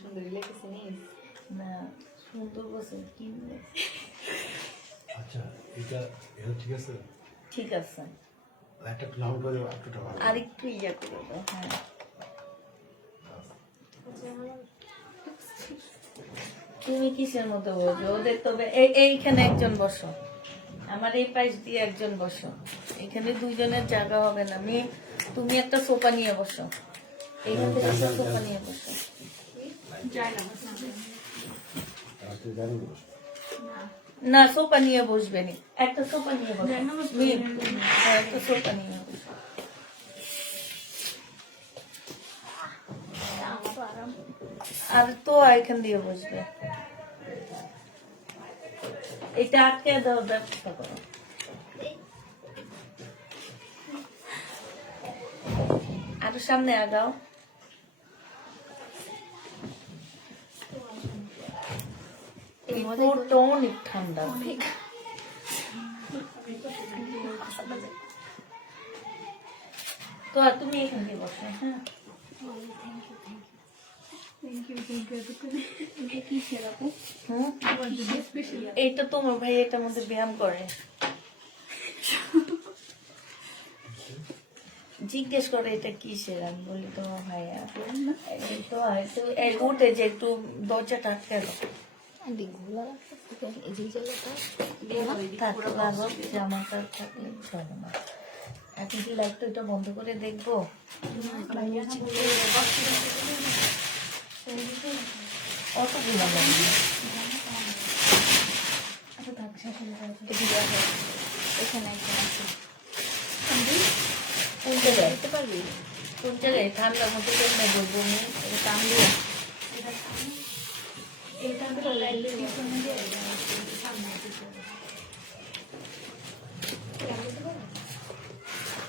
সুন্দর লেগেছে না সুন্দর বসে কি আচ্ছা এটা ঠিক আছে ঠিক আছে একটা ক্লাউড করে একটু ভালো আর একটু ইয়া করে দাও হ্যাঁ তুমি কিসের মতো বলছো ওদের তবে এইখানে একজন বসো আমার এই পাশ দিয়ে একজন বসো এখানে দুইজনের জায়গা হবে না তুমি একটা সোফা নিয়ে বসো এইখান থেকে একটা সোফা নিয়ে বসো না সোফা নিয়ে বসবে নি একটা সোফা নিয়ে বসো একটা সোফা নিয়ে বসো আর তো এখান দিয়ে বসবে এটা আটকে দাও ব্যবস্থা করো আরো সামনে আগাও এই ফ্লোরটা অনেক ঠান্ডা তো তুমি এখান দিয়ে বসো হ্যাঁ এইটা তোমার ভাই এটার মধ্যে ব্যায়াম করে জিজ্ঞেস করে এটা কিসের আমি বলি তোমার ভাইয়া উঠে যে একটু দরজাটা আটকে দাও জামাটা থাকলে চলে না এখন কি লাইটটা এটা বন্ধ করে দেখবো অতগুলো এখানে একজন আছে কোন জায়গায় কোন জায়গায় ঠান্ডার মধ্যে কেমনে বলবো আমি কামড়িয়ে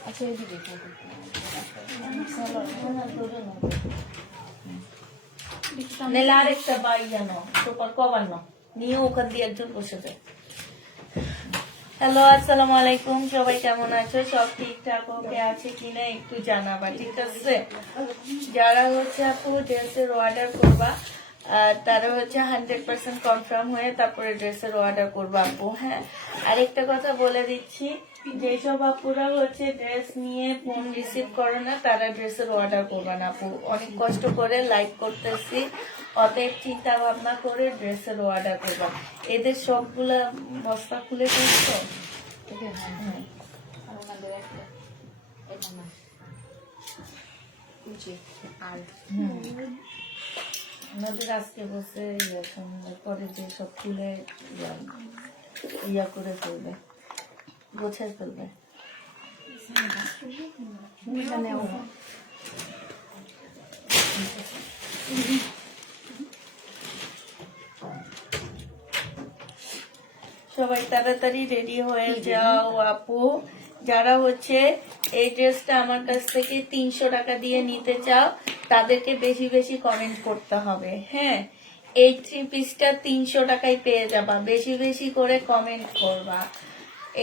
আচ্ছা এদিকে নেলে আরেকটা বাড়ি জানো সুপার কভার না নিয়ে ওখান দিয়ে একজন বসে যায় হ্যালো আসসালামু আলাইকুম সবাই কেমন আছো সব ঠিকঠাক ওকে আছে কিনা একটু জানাবা ঠিক আছে যারা হচ্ছে আপু ড্রেসের অর্ডার করবা তারা হচ্ছে 100% কনফার্ম হয়ে তারপরে ড্রেসের অর্ডার করবা আপু হ্যাঁ আরেকটা কথা বলে দিচ্ছি যেসব আপুরা হচ্ছে ড্রেস নিয়ে ফোন রিসিভ করো না তারা ড্রেসের অর্ডার করবা না আপু অনেক কষ্ট করে লাইভ করতেছি অতএব চিন্তা ভাবনা করে ড্রেসের অর্ডার করবা এদের সবগুলা বস্তা খুলে দিচ্ছ আর আমাদের আজকে বসে পরে যে সব খুলে ইয়া করে ফেলবে গোছায় ফেলবে সবাই তাড়াতাড়ি রেডি হয়ে যাও আপু যারা হচ্ছে এই ড্রেসটা আমার কাছ থেকে 300 টাকা দিয়ে নিতে চাও তাদেরকে বেশি বেশি কমেন্ট করতে হবে হ্যাঁ এই 3 পিসটা 300 টাকায় পেয়ে যাবা বেশি বেশি করে কমেন্ট করবা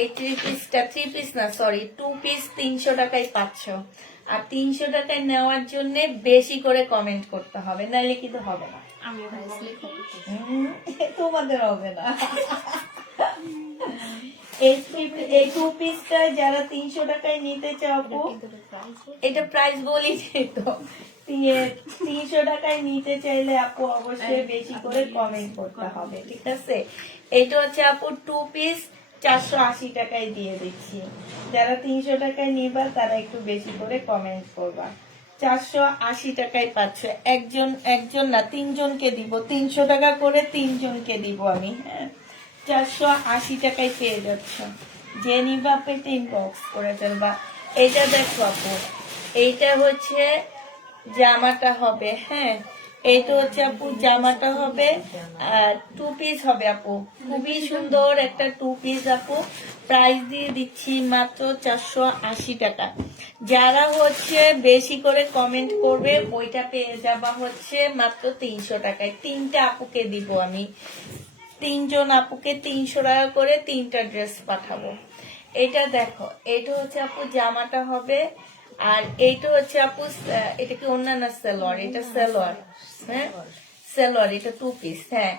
এই 3 পিসটা 3 পিস না সরি 2 পিস 300 টাকায় পাচ্ছ আর 300 টাকায় নেওয়ার জন্য বেশি করে কমেন্ট করতে হবে নাহলে কিন্তু হবে না তোমাদের হবে না এই 2 পিসটা যারা 300 টাকায় নিতে চাও এটা প্রাইস বলি তো 300 টাকায় নিতে চাইলে আপু অবশ্যই বেশি করে কমেন্ট করতে হবে ঠিক আছে এটা হচ্ছে আপু 2 পিস 480 টাকায় দিয়ে দিচ্ছি যারা 300 টাকায় নিবা তারা একটু বেশি করে কমেন্ট করবা 480 টাকায় পাচ্ছ একজন না 3 জনকে দিব 300 টাকা করে 3 জনকে দিব আমি হ্যাঁ 480 টাকায় পেয়ে যাচ্ছ যে নিবা পেটে ইনবক্স করে ফেলবা এটা দেখো আপু এইটা হচ্ছে জামাটা হবে হ্যাঁ এইটা হচ্ছে আপু জামাটা হবে 2 পিস হবে আপু খুবই সুন্দর একটা 2 পিস আপু প্রাইস দিয়ে দিচ্ছি মাত্র 480 টাকা যারা হচ্ছে বেশি করে কমেন্ট করবে ওইটা পেয়ে যাবা হচ্ছে মাত্র 300 টাকায় 3টা আপুকে দিব আমি তিনজন আপুকে 300 টাকা করে 3টা ড্রেস পাঠাবো। এটা দেখো, এটা হচ্ছে আপু জামাটা হবে, আর এইটা হচ্ছে আপু এটা কি অন্যান্য সালোয়ার, এটা সালোয়ার, হ্যাঁ সালোয়ার, এটা 2 পিস। হ্যাঁ,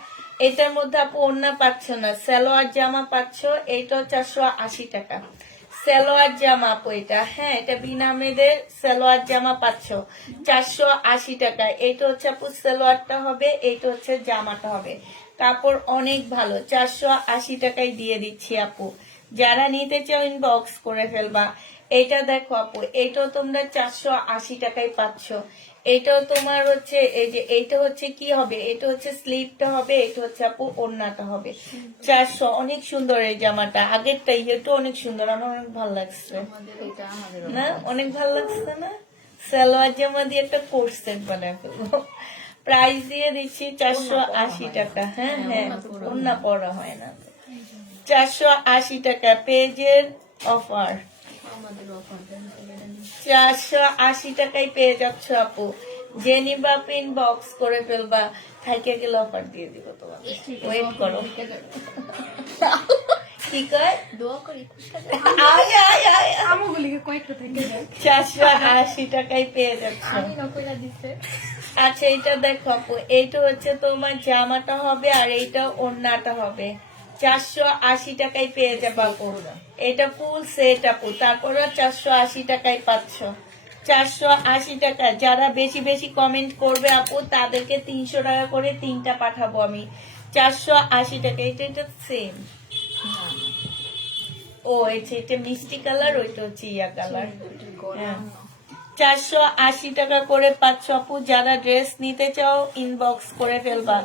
এটার মধ্যে আপু ওন্না পাচ্ছ না, সালোয়ার জামা পাচ্ছ। এইটা 480 টাকা সালোয়ার জামা আপু এটা। হ্যাঁ, এটা বিনা মেয়েদের সালোয়ার জামা পাচ্ছ 480 টাকা। এইটা হচ্ছে আপু সালোয়ারটা হবে, এইটা হচ্ছে জামাটা হবে। কাপড় অনেক ভালো, 480 টাকায় দিয়ে দিচ্ছি আপু। যারা নিতে চাও ইনবক্স করে ফেলবা। এটা দেখো আপু, এটাও তোমরা 480 টাকায় পাচ্ছ। এটাও তোমার হচ্ছে এই যে এইটা হচ্ছে কি হবে, এটা হচ্ছে স্লিভটা হবে, এটা হচ্ছে আপু ওড়নাটা হবে। 400, অনেক সুন্দর এই জামাটা। আগেরটা এটা অনেক সুন্দর, আমার অনেক ভালো লাগছে এটা আমাদের না, অনেক ভালো লাগছে না? সালোয়ার জামা দিয়ে একটা কোর্স সেট বানায় ফেলবো। প্রাইস দিয়ে দিচ্ছি 480 টাকা। হ্যাঁ হ্যাঁ, ওড়না পরা হয় না। 480 টাকা পেজের অফার। আমাদের অফার 480 টাকায় পেয়ে যাচ্ছ আপু। যে নিবা পিন বক্স করে ফেলবা, থাইকে গেলে অফার দিয়ে দিব তোমাকে। ওয়েট করো। কি কয়? দোয়া করি আয় আয় আয়। আমগুলিকে কয়েকটা থেকে যায় 480 টাকায় পেয়ে যাচ্ছ। আমি নকইলা দিছে আচ্ছা, এটা দেখো আপু, এইটা হচ্ছে তোমার জামাটা হবে, আর এইটা ওড়নাটা হবে। 480 টাকায় পেয়ে যাবে আপু। এটা ফুল সেট আপু, তারপরে 480 টাকায় পাচ্ছ। 480 টাকা। যারা বেশি বেশি কমেন্ট করবে আপু, তাদেরকে 300 টাকা করে 3টা পাঠাবো আমি। 480 টাকা। এটা এটা সেম। ও এটা মিষ্টি কালার, ওইটা হচ্ছে ইয়া কালার। হ্যাঁ, 480 টাকা করে পাচ্ছ আপু। যারা ড্রেস নিতে চাও ইনবক্স করে ফেলবা।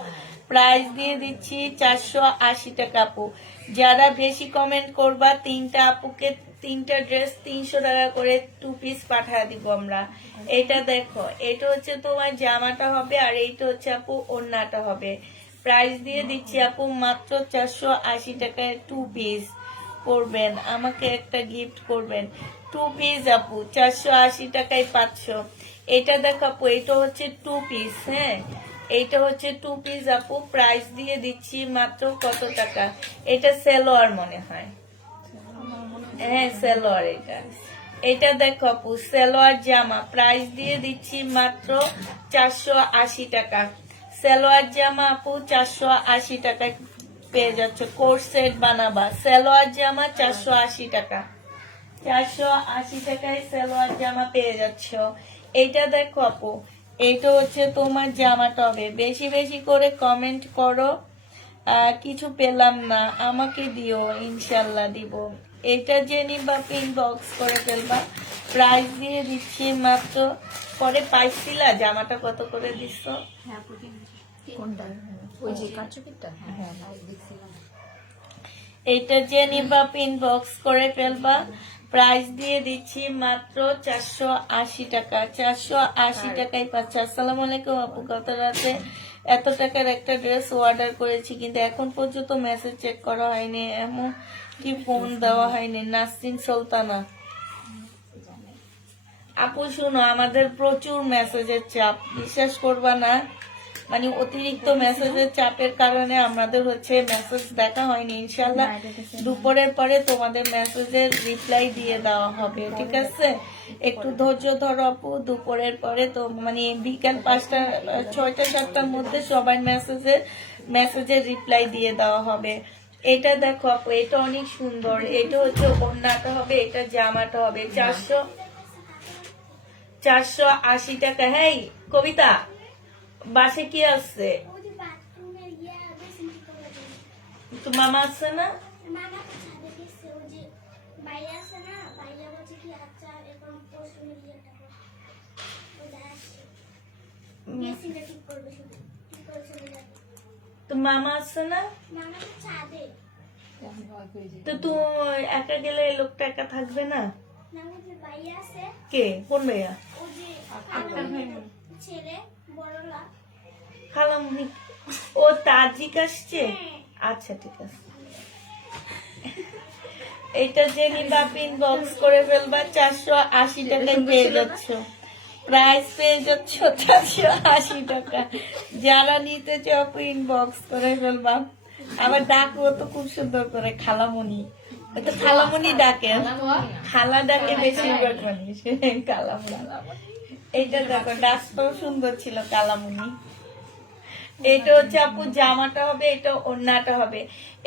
প্রাইস দিয়ে দিচ্ছি 480 টাকা আপু। যারা বেশি কমেন্ট করবা, 3টা আপুকে 3টা ড্রেস 300 টাকা করে 2 পিস পাঠিয়ে দিব আমরা। এটা দেখো, এটা হচ্ছে তোমার জামাটা হবে, আর এইটা হচ্ছে আপু ওড়নাটা হবে। প্রাইস দিয়ে দিচ্ছি আপু মাত্র 480 টাকায় 2 পিস করবেন, আমাকে একটা গিফট করবেন। 2 পিস আপু 480 টাকায় পাচ্ছ। এটা দেখো আপু, এটা হচ্ছে 2 পিস। হ্যাঁ, এইটা হচ্ছে 2 পিস আপু। প্রাইস দিয়ে দিচ্ছি মাত্র কত টাকা? এটা সালোয়ার মনে হয়। হ্যাঁ সালোয়ার এটা। এটা দেখো আপু, সালোয়ার জামা। প্রাইস দিয়ে দিচ্ছি মাত্র 480 টাকা। সালোয়ার জামা আপু 480 টাকায় পেয়ে যাচ্ছে। কোর্স সেট বানাবা, সালোয়ার জামা 480 টাকা। 480 টাকায় সালোয়ার জামা পেয়ে যাচ্ছ। এইটা দেখো আপু, এইটা হচ্ছে তোমার জামাটা হবে। বেশি বেশি করে কমেন্ট করো। কিছু পেলাম না, আমাকে দিও, ইনশাল্লাহ দিব। এটা যে নিবা পিন বক্স করে ফেলবা। প্রাইস দিয়ে দিচ্ছি মাত্র, পরে পাইছিলা জামাটা কত করে দিচ্ছ? কোনটা ওই যে কাচুকিটা হ্যাঁ দেখছিলাম এইটা যে নিবা পিন বক্স করে félবা। প্রাইস দিয়ে দিচ্ছি মাত্র 480 টাকা। 480 টাকায় পাচ্ছে। আসসালামু আলাইকুম আপু, গত রাতে এত টাকার একটা ড্রেস অর্ডার করেছি, কিন্তু এখন পর্যন্ত মেসেজ চেক করা হয়নি, এমন কি ফোন দেওয়া হয়নি। নাসরিন সুলতানা আপু, শুনো, আমাদের প্রচুর মেসেজের চাপ, বিশ্বাস করবা না, মানে অতিরিক্ত মেসেজের চাপের কারণে আমাদের হচ্ছে মেসেজ দেখা হয়নি। ইনশাল্লাহ দুপুরের পরে তোমাদের মেসেজের রিপ্লাই দিয়ে দেওয়া হবে, ঠিক আছে? একটু ধৈর্য ধরো আপু, দুপুরের পরে তো মানে বিকাল 5টা 6টা 7টার মধ্যে সবার মেসেজের রিপ্লাই দিয়ে দেওয়া হবে। এটা দেখো আপু, এটা অনেক সুন্দর। এটা হচ্ছে ওড়নাটা হবে, এটা জামাটা হবে। 480 টাকা। হ্যাঁ কবিতা, বাসে কি আছে? তো মামা আছে না? তো মামা আছে না? তো তুই একা গেলে এই লোকটা একা থাকবে না? কে? কোন ভাইয়া? খালামুনি। ও তাজিক আসছে? আচ্ছা ঠিক আছে। এটা যে নিবা পিন বক্স করে ফেলবা। 480 টাকায় পেয়ে যাচ্ছ। প্রাইস পেয়ে যাচ্ছ 480 টাকা। যারা নিতে চাও পিন বক্স করে ফেলবা। আবার ডাকও তো খুব সুন্দর করে খালামণি, তো খালামণি ডাকে, খালা ডাকে বেশিরভাগ মানুষ কালামণি। এইটা দেখো ডাকটাও সুন্দর ছিল কালামণি। এটা হচ্ছে আপু জামাটা হবে, এটা ওড়নাটা হবে।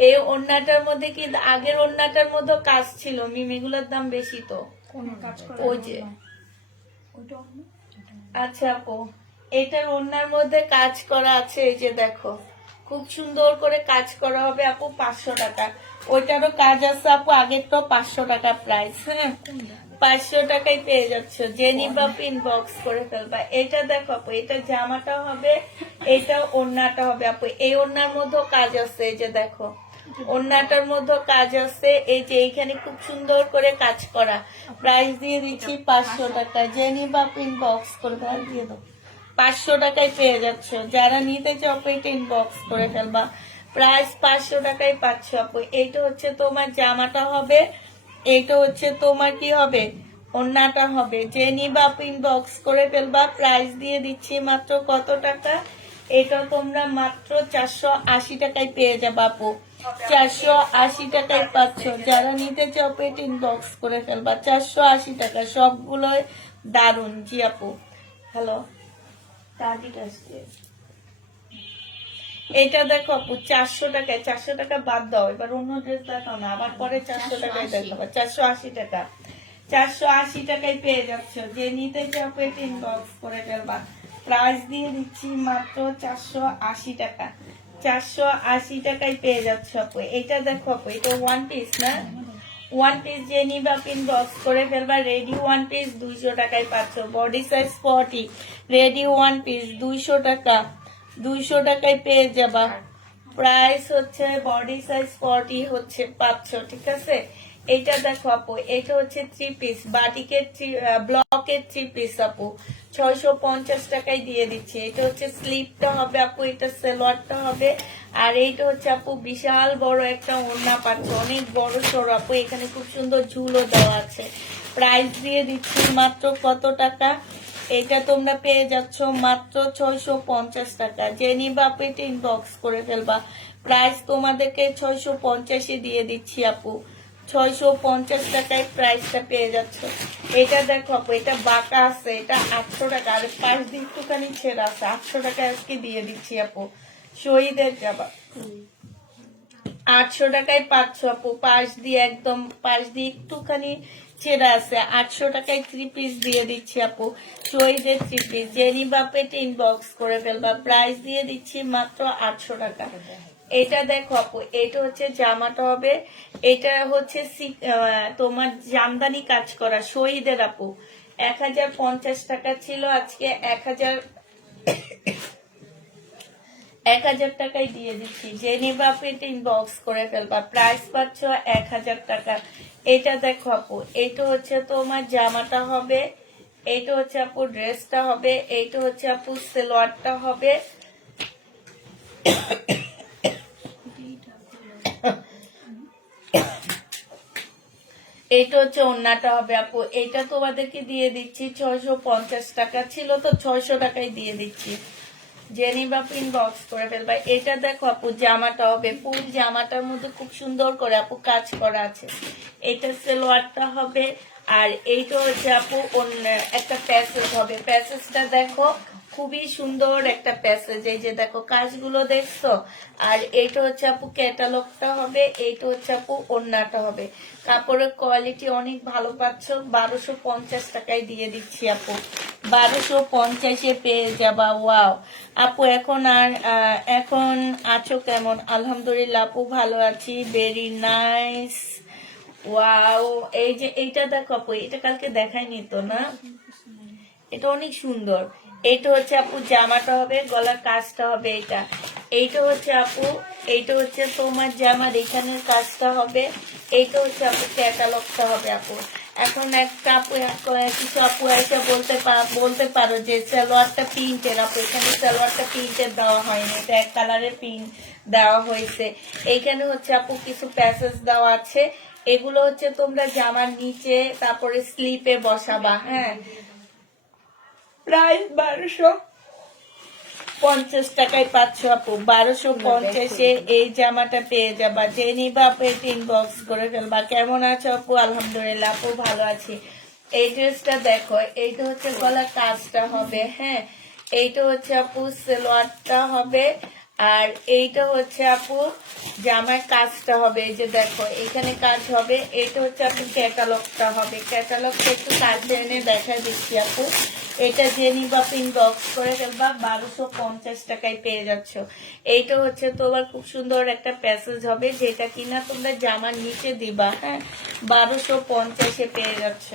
এই ওড়নাটার মধ্যে কিন্তু আগের ওড়নাটার মধ্যে কাজ ছিল, মিমিগুলোর দাম বেশি তো। ওই যে আচ্ছা আপু, এটার ওড়নার মধ্যে কাজ করা আছে, এই যে দেখো খুব সুন্দর করে কাজ করা হবে আপু, 500 টাকা। ওইটারও কাজ আছে আপু, আগের তো 500 টাকা প্রাইস। হ্যাঁ 500 টাকায় পেয়ে যাচ্ছ, যে নিবা ইনবক্স করে ফেলবা। এটা দেখো আপু, এটা জামাটা হবে, এটা ওড়নাটা হবে আপু। এই ওড়নার মধ্যেও কাজ আছে, এই যে দেখো ওড়নাটার মধ্যে কাজ আছে, এই যে এইখানে খুব সুন্দর করে কাজ করা। প্রাইস দিয়ে দিচ্ছি 500 টাকা, যে নিবা ইনবক্স করবে। আর দিয়ে দাও, 500 টাকায় পেয়ে যাচ্ছ। যারা নিতে চাও এটা ইনবক্স করে ফেলবা। প্রাইস 500 টাকায় পাচ্ছ আপু। এইটা হচ্ছে তোমার জামাটা হবে, এইটা হচ্ছে তোমার কি হবে, ওড়নাটা হবে। যে নিবা ইনবক্স করে ফেলবা। প্রাইস দিয়ে দিচ্ছি মাত্র কত টাকা, এটা তোমরা মাত্র 480 টাকায় পেয়ে যাবা আপু। 480 টাকায় পাচ্ছ। যারা নিতে চাও এটা ইনবক্স করে ফেলবা। 480 টাকা, সবগুলোই দারুন। জি আপু, হ্যালো, এটা দেখো আপু 400 টাকায়, 400 টাকা বাদ দাও, এবার অন্য ড্রেস দেখাও না, আবার পরে 400 টাকায় দেখাবো। 480 টাকা, 480 টাকায় পেয়ে যাচ্ছ। যে নিতে চাও এটা ইনবক্স করে ফেলবা। প্রাইস দিয়ে দিচ্ছি মাত্র 480 টাকা, 480 টাকায় পেয়ে যাচ্ছ আপু। এটা দেখো আপু, এটা ওয়ান পিস না, ওয়ান পিস যে নিবা ইনবক্স করে ফেলবা। রেডি ওয়ান পিস 200 টাকায় পাচ্ছ। Body size 40, ready one piece 200 টাকা, 200 টাকায় পেয়ে যাবা। প্রাইস হচ্ছে বডি সাইজ 40 হচ্ছে পাচ্ছ, ঠিক আছে। এটা দেখো আপু, এটা হচ্ছে 3 পিস বাটিকের ব্লকের 3 পিস আপু, 650 টাকায় দিয়ে দিচ্ছি। এটা হচ্ছে স্লিপটা হবে আপু, এটা সালোয়ারটা হবে। আর এইটা হচ্ছে আপু বিশাল বড় একটা ওড়না পাচ্ছ, অনেক বড় সড়ো আপু। এখানে খুব সুন্দর ঝুলও দেওয়া আছে। প্রাইস দিয়ে দিচ্ছি মাত্র কত টাকা, এটা তোমরা পেয়ে যাচ্ছ মাত্র 650 টাকা। যে নিবা আপু এটা ইনবক্স করে ফেলবা। প্রাইস তোমাদেরকে 650 দিয়ে দিচ্ছি আপু, 650 টাকায় প্রাইসটা পেয়ে যাচ্ছ। এটা দেখো আপু, এটা বাঁকা আছে, এটা 800 টাকা, আর পাশ দিয়ে একটুখানি ছেঁড়া আছে। 800 টাকা আজকে দিয়ে দিচ্ছি আপু, শহীদের যাবা। 800 টাকায় পাচ্ছ আপু, পাশ দিয়ে একদম পাশ দিয়ে একটুখানি ছেঁড়া আছে। 800 টাকায় 3 পিস দিয়ে দিচ্ছি আপু, শহীদের 3 পিস। যে নিবা এটা ইনবক্স করে ফেলবা। প্রাইস দিয়ে দিচ্ছি মাত্র 800 টাকা। এটা দেখো আপু, এটা হচ্ছে জামাটা হবে, এটা হচ্ছে তোমার জামদানি কাজ করা শহীদের আপু। 1050 টাকা ছিল, আজকে 1000 টাকায় দিয়ে দিচ্ছি। যে নিবা আপু এটা ইনবক্স করে ফেলবা। প্রাইস পাচ্ছ 1000 টাকা। এটা দেখো আপু, এটা হচ্ছে তোমার জামাটা হবে, এটা হচ্ছে আপু ড্রেসটা হবে, এইটা হচ্ছে আপু সালোয়ারটা হবে। এইটা হচ্ছে ওড়নাটা হবে আপু। এটা তোমাদেরকে দিয়ে দিচ্ছি 650 টাকা, ছিল তো 600 টাকায় দিয়ে দিচ্ছি। যে নিবা ইনবক্স করে ফেলবা। এটা দেখো আপু জামাটা হবে, ফুল জামাটার মধ্যে খুব সুন্দর করে আপু কাজ করা আছে। এটা সালোয়ারটা হবে, আর এইটা হচ্ছে আপু একটা প্যাসেজ হবে। প্যাসেজটা দেখো খুবই সুন্দর একটা প্যাসেজ, এই যে দেখো কাজগুলো দেখছো। আর এইটা হচ্ছে আপু ক্যাটালগটা হবে, এইটা হচ্ছে আপু ওড়নাটা হবে। কাপড়ের কোয়ালিটি অনেক ভালো পাচ্ছ। 1250 টাকায় দিয়ে দিচ্ছি আপু, 1250-এ পেয়ে যাবা। ওয়াও আপু, এখন আছো কেমন? আলহামদুলিল্লাহ আপু, ভালো আছি, ভেরি নাইস। ওয়াও, এই যে এইটা দেখো আপু, এটা কালকে দেখাইনি তো না, এটা অনেক সুন্দর। এইটা হচ্ছে আপু জামাটা হবে, গলার কাজটা হবে। এইটা হচ্ছে আপু, এইটা হচ্ছে তোমার জামার এখানের কাজটা হবে। এইটা হচ্ছে আপু ক্যাটালগটা হবে আপু। এখন একটা আপু কিছু আপু এসে বলতে পারো যে সালোয়ারটা প্রিন্টের আপু, এখানে সালোয়ারটা প্রিন্টের দেওয়া হয়নি, এটা এক কালারের প্রিন্ট দেওয়া হয়েছে। এইখানে হচ্ছে আপু কিছু প্যাসেজ দেওয়া আছে, এগুলো হচ্ছে তোমরা জামার নিচে তারপরে স্লিপে বসাবা। হ্যাঁ, প্রাইস 1200। 50 টাকায় পাচ্ছ আপু, 1250-এ এই জামাটা পেয়ে যাবা। যে নিবা আপু এটা ইনবক্স করে ফেলবা। কেমন আছো আপু? আলহামদুলিল্লাহ আপু ভালো আছি। এই ড্রেসটা দেখো, এইটা হচ্ছে গলার কাজটা হবে, হ্যাঁ, এইটা হচ্ছে আপু সালোয়ারটা হবে, আর এইটা হচ্ছে আপু জামার কাজটা হবে। এই যে দেখো এখানে কাজ হবে, এইটা হচ্ছে আপু ক্যাটালগটা হবে। ক্যাটালগটা একটু কাছে এনে দেখা দিচ্ছি আপু। এটা যে নিবা ইনবক্স করে ফেলবা, 1250 টাকায় পেয়ে যাচ্ছ। এইটা হচ্ছে তোমার খুব সুন্দর একটা প্যাসেজ হবে, যেটা কিনা তোমরা জামার নিচে দিবা, হ্যাঁ, 1250-এ পেয়ে যাচ্ছ।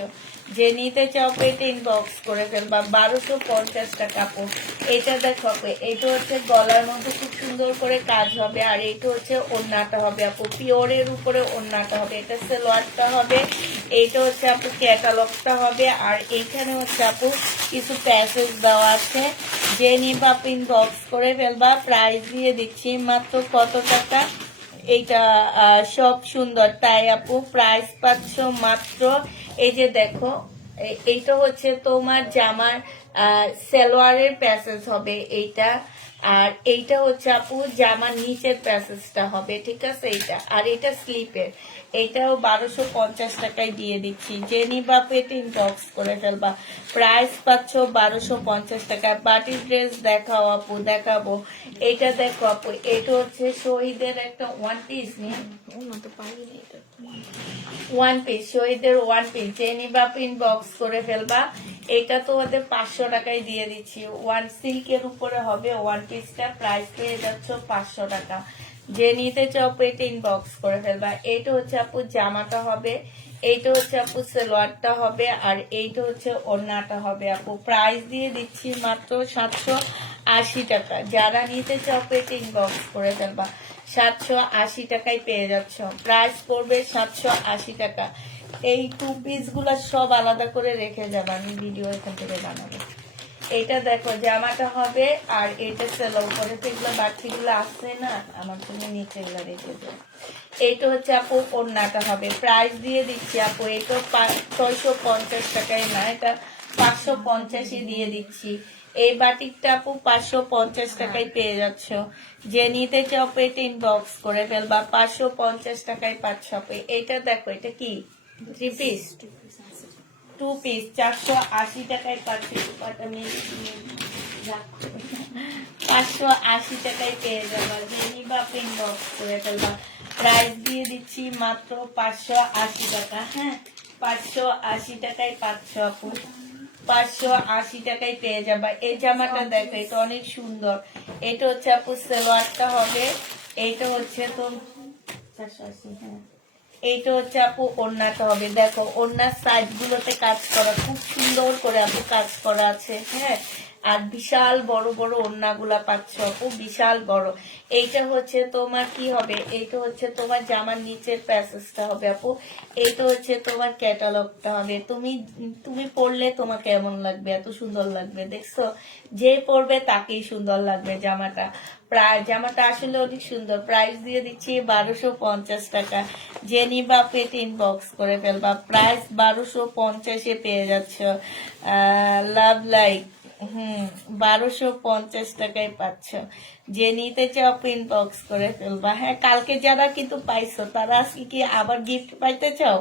যে নিতে চাও পেটে ইনবক্স করে ফেলবা, 1250 টাকা আপু। এটা দেখো আপু, এটা হচ্ছে গলার মধ্যে খুব সুন্দর করে কাজ হবে, আর এটা হচ্ছে ওড়নাটা হবে আপু, পিওরের উপরে ওড়নাটা হবে। এটা সালোয়ারটা হবে, এইটা হচ্ছে আপু ক্যাটালগটা হবে, আর এইখানে হচ্ছে আপু কিছু প্যাসেজ দেওয়া আছে। যে নিবা আপু ইনবক্স করে ফেলবা। প্রাইস দিয়ে দিচ্ছি মাত্র কত টাকা? এইটা সব সুন্দর তাই আপু প্রাইস পাচ্ছ মাত্র, এই যে দেখো এইটা হচ্ছে তোমার জামার সালোয়ারের প্যাসেজ হবে এইটা, আর এইটা হচ্ছে আপু জামার নিচের প্যাসেজটা হবে, ঠিক আছে। এইটা আর এটা স্লিপের, এইটাও 1250 টাকায় দিয়ে দিচ্ছি। যে নিবা পেট ইনবক্স করে ফেলবা। প্রাইস পাচ্ছ 1250 টাকা। পার্টি ড্রেস দেখাও আপু, দেখাবো। এইটা দেখো আপু, এটা হচ্ছে শহীদের একটা ওয়ান পিস নিয়ে, তো পারি না এটা। ওয়ান পিস, শহীদের ওয়ান পিস। যে নিবা ইনবক্স করে ফেলবা। এটা তো ওদের 500 টাকায় দিয়ে দিচ্ছি। ওয়ান সিল্কের উপরে হবে ওয়ান পিসটা, প্রাইস পেয়ে যাচ্ছ 500 টাকা। যে নিতে চাও পেটে ইনবক্স করে ফেলবা। এইটা হচ্ছে আপু জামাটা হবে, এইটা হচ্ছে আপু সালোয়ারটা হবে, আর এইটা হচ্ছে ওড়নাটা হবে আপু। প্রাইস দিয়ে দিচ্ছি মাত্র 780 টাকা। যারা নিতে চাও পেটে ইনবক্স করে ফেলবা। 780 টাকায় পেয়ে যাচ্ছ। প্রাইস পড়বে 780 টাকা। এই টু পিস গুলা সব আলাদা করে রেখে যাবে, আমি ভিডিও এখান থেকে বানাবো। এটা দেখো জামাটা হবে, আর এটা সেলো উপরে তো এগুলো বাচ্চিগুলো আসছে না, আমার জন্য নিচে এগুলো রেখে দেয়। এইটা হচ্ছে আপু ওড়নাটা হবে। প্রাইস দিয়ে দিচ্ছি আপু, এটা 650 টাকায় না, এটা 550-ই দিয়ে দিচ্ছি। এই বাটিকটা আপু 550 টাকায় পেয়ে যাচ্ছ। যে নিতে চাও পেটে ইনবক্স করে ফেলবা। 550 টাকায় পাচ্ছ আপু। এটা দেখো, এটা কি থ্রি পিস, টু পিস 480 টাকায় পাচ্ছি। 580 টাকায় পেয়ে যাবা। যে নিবা ইনবক্স করে ফেলবা। প্রাইস দিয়ে দিচ্ছি মাত্র 580 টাকা, হ্যাঁ, 580 টাকায় পাচ্ছ আপু। 580 টাকায় পেয়ে যাবা। এই জামাটা দেখো, এটা অনেক সুন্দর। এটা হচ্ছে আপু সালোয়ারটা হবে, এইটা হচ্ছে তো 480, হ্যাঁ, এইটা হচ্ছে আপু ওড়নাটা হবে। দেখো ওড়নার সাইড গুলোতে কাজ করা খুব সুন্দর করে আপু কাজ করা আছে, হ্যাঁ, আর বিশাল বড় বড় ওড়না গুলা পাচ্ছ আপু, বিশাল বড়। এইটা হচ্ছে তোমার কি হবে, এইটা হচ্ছে তোমার জামার নিচের প্যাসেজটা হবে আপু। এইটা হচ্ছে তোমার ক্যাটালগটা হবে। তুমি তুমি পরলে তোমার কেমন লাগবে, এত সুন্দর লাগবে, দেখছো? যে পরবে তাকেই সুন্দর লাগবে জামাটা। জামাটা আসলে অনেক সুন্দর। প্রাইস দিয়ে দিচ্ছি 1250 টাকা। যে নিবা পেট ইনবক্স করে ফেলবা। প্রাইস 1250-এ পেয়ে যাচ্ছ। লাভ লাইক, 1250 টাকায় পাচ্ছ। যে নিতে চাও ইনবক্স করে ফেলবা। হ্যাঁ, কালকে যারা কিন্তু পাইছো তারা আজকে কি আবার গিফট পাইতে চাও?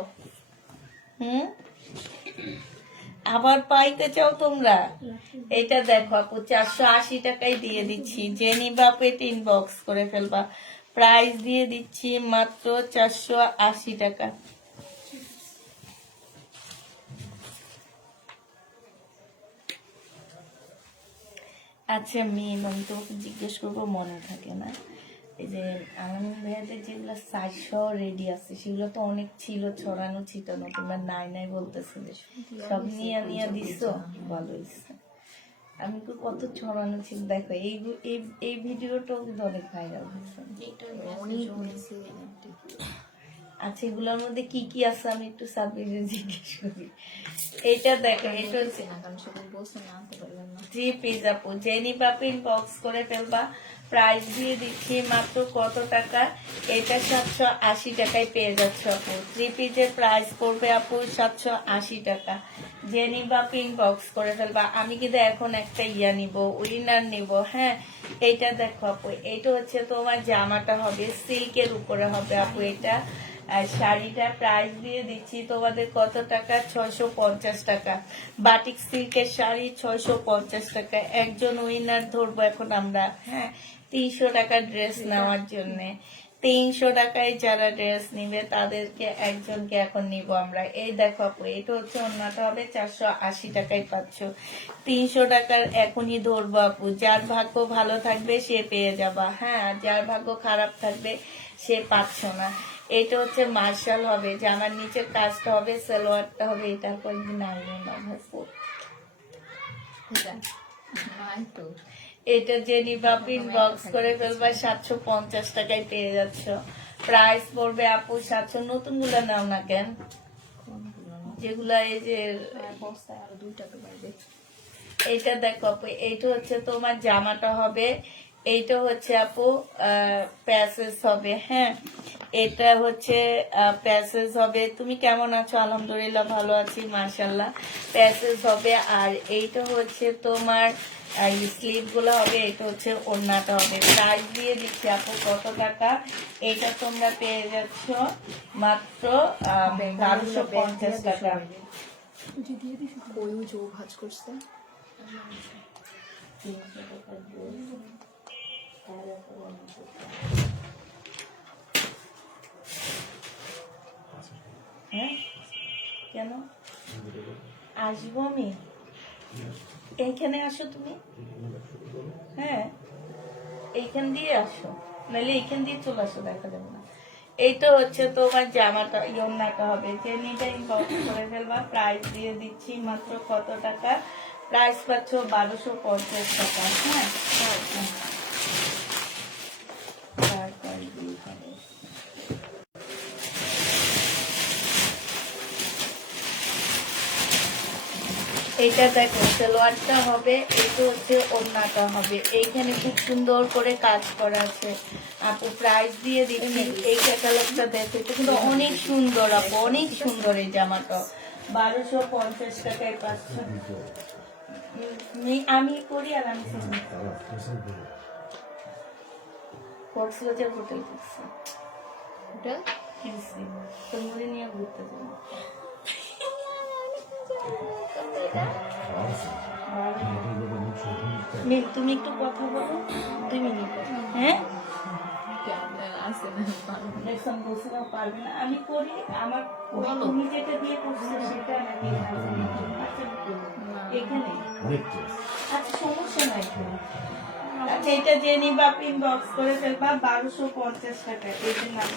আবার পাইতে চাও তোমরা? এটা দেখো আপু 480 টাকায় দিয়ে দিচ্ছি। যে নিবা পেট ইনবক্স করে ফেলবা। প্রাইস দিয়ে দিচ্ছি মাত্র 480 টাকা। আচ্ছা মেম, আমি তোকে জিজ্ঞেস করবো, মনে থাকে না। এই যে আনন্দ ভাইয়াদের যেগুলো সাইজ রেডি আছে, সেগুলো তো অনেক ছিল ছড়ানো ছিটানো, তোমরা নাই নাই বলতেছিলে, সব নিয়ে নিয়ে দিছো, ভালো হয়েছে। আমি তো কত ছড়ানো ছিল, দেখো এই এই ভিডিওটাও কিন্তু অনেক ভাইরাল হয়েছে। আচ্ছা এগুলোর মধ্যে কি কি আছে আমি একটু সাবজেক্টে জিজ্ঞেস করি। এটা দেখো, এটা হচ্ছে থ্রি পিস আপু। যে নিবা ইনবক্স করে ফেলবা। প্রাইস দিয়ে দিচ্ছি মাত্র কত টাকা, এটা 780 টাকায় পেয়ে যাচ্ছ আপু। 3 পিসের প্রাইস পড়বে আপু 780 টাকা। যে নিবা পিন বক্স করে ফেলবা। আমি কিন্তু এখন একটা নিব, উইনার নিব। হ্যাঁ, এইটা দেখো আপু, এইটা হচ্ছে তোমার জামাটা হবে সিল্কের উপরে হবে আপু। এটা আর শাড়িটা প্রাইস দিয়ে দিচ্ছি তোমাদের কত টাকা, 650 টাকা। বাটিক সিল্কের শাড়ি 650 টাকা। একজন উইনার ধরবো এখন আমরা। হ্যাঁ, 300 টাকা ড্রেস নেওয়ার জন্য। 300 টাকায় যারা ড্রেস নিবে তাদেরকে একজনকে এখন নিব আমরা। এই দেখো আপু, এটা হচ্ছে অন্যটা হবে 480 টাকায় পাচ্ছ। 300 টাকার এখনই ধরবো আপু। যার ভাগ্য ভালো থাকবে সে পেয়ে যাবা। হ্যাঁ, আর যার ভাগ্য খারাপ থাকবে সে পাচ্ছ না। এটা হচ্ছে মার্শাল হবে, জামার নিচের কাজটা হবে, সালোয়ারটা হবে, এটার পর নাই এটা যে নিবা পিন বক্স করে ফেলবা 750 টাকায় পেয়ে যাচ্ছ। প্রাইস পড়বে আপু 700। নতুন গুলা নাও না কেন, যেগুলা এই যে বস্তায় আরো 2 টাকা বাড়বে। এইটা দেখো আপু, এইটা হচ্ছে তোমার জামাটা হবে, এইটা হচ্ছে আপু প্যাসেজ হবে। হ্যাঁ, এটা হচ্ছে প্যাসেজ হবে। তুমি কেমন আছো? আলহামদুলিল্লাহ ভালো আছি, মাশাল্লাহ। প্যাসেজ হবে। আর এইটা হচ্ছে তোমার স্লিভ গুলো হবে, এটা হচ্ছে ওড়নাটা হবে। প্রাইস দিয়ে দিচ্ছি আপু কত টাকা, এটা তোমরা পেয়ে যাচ্ছ মাত্র 1250 টাকা। ওই যে ও ভাজ করছে। হ্যাঁ, কেন আসবো আমি? এইখানে আসো তুমি। হ্যাঁ, এইখান দিয়ে আসো, নাহলে এইখান দিয়ে চলে আসো, দেখা যাবে না। এইটা হচ্ছে তোমার জামাটা, ইয়ন্নাটা হবে। যে নিটা ইনবক্স করে ফেলবা। প্রাইস দিয়ে দিচ্ছি মাত্র কত টাকা, প্রাইস পাচ্ছ 1250 টাকা। হ্যাঁ, এইটা দেখো সালোয়ারটা হবে, এটা হচ্ছে ওড়নাটা হবে। এইখানে খুব সুন্দর করে কাজ করা আছে আপু। প্রাইস দিয়ে দিচ্ছি, এই ক্যাটালগটা দেখো, এটা কিন্তু অনেক সুন্দর আপু, অনেক সুন্দর। এই জামাটা 1250 টাকায় পাচ্ছ। আমি করি আর আমি কক্সবাজার হোটেল করছি, হোটেল কিনছি তোমরা নিয়ে ঘুরতে যাবো। তুমি একটু কথা বলো 2 মিনিট। হ্যাঁ, দেখলাম বলছিলাম পারবে না, আমি করি। আমার তুমি যেটা দিয়ে করছো সেটা আমি এখানে। আচ্ছা, সমস্যা নাই। আচ্ছা, এটা যে নিবা পিন বক্স করে ফেলবা 1250 টাকা। এটার নাম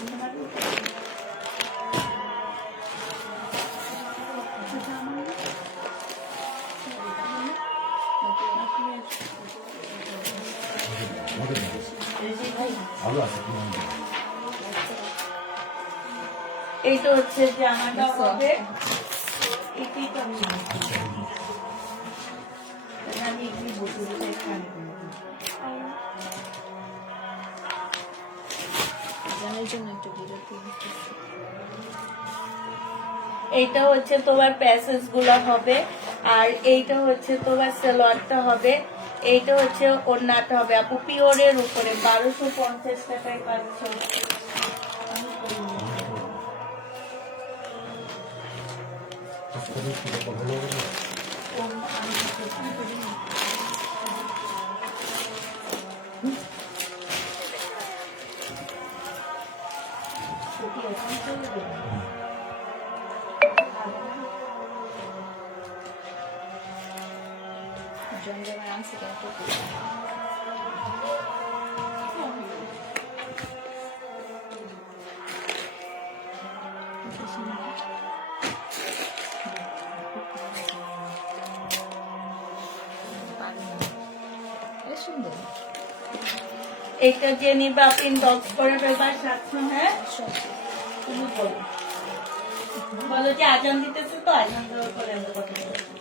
এইটা হচ্ছে জামাটা হবে। আমি এগুলি বসে জানার জন্য একটু বিরতি। এইটা হচ্ছে তোমার প্যাসেজ গুলা হবে। আর এইটা হচ্ছে তোমার সালোয়ারটা হবে, এইটা হচ্ছে ওড়নাটা হবে আপু। পিওরের উপরে 1250 টাকায় পাচ্ছ। জমজমের আনছে সুন্দর। এটা যে নিবা পিন বক্স করে ফেলবা 700। হ্যাঁ, তুমি বলো, বলো যে আজান দিতেছে, তো আজান দেওয়ার পরে আমরা কথা বলবো।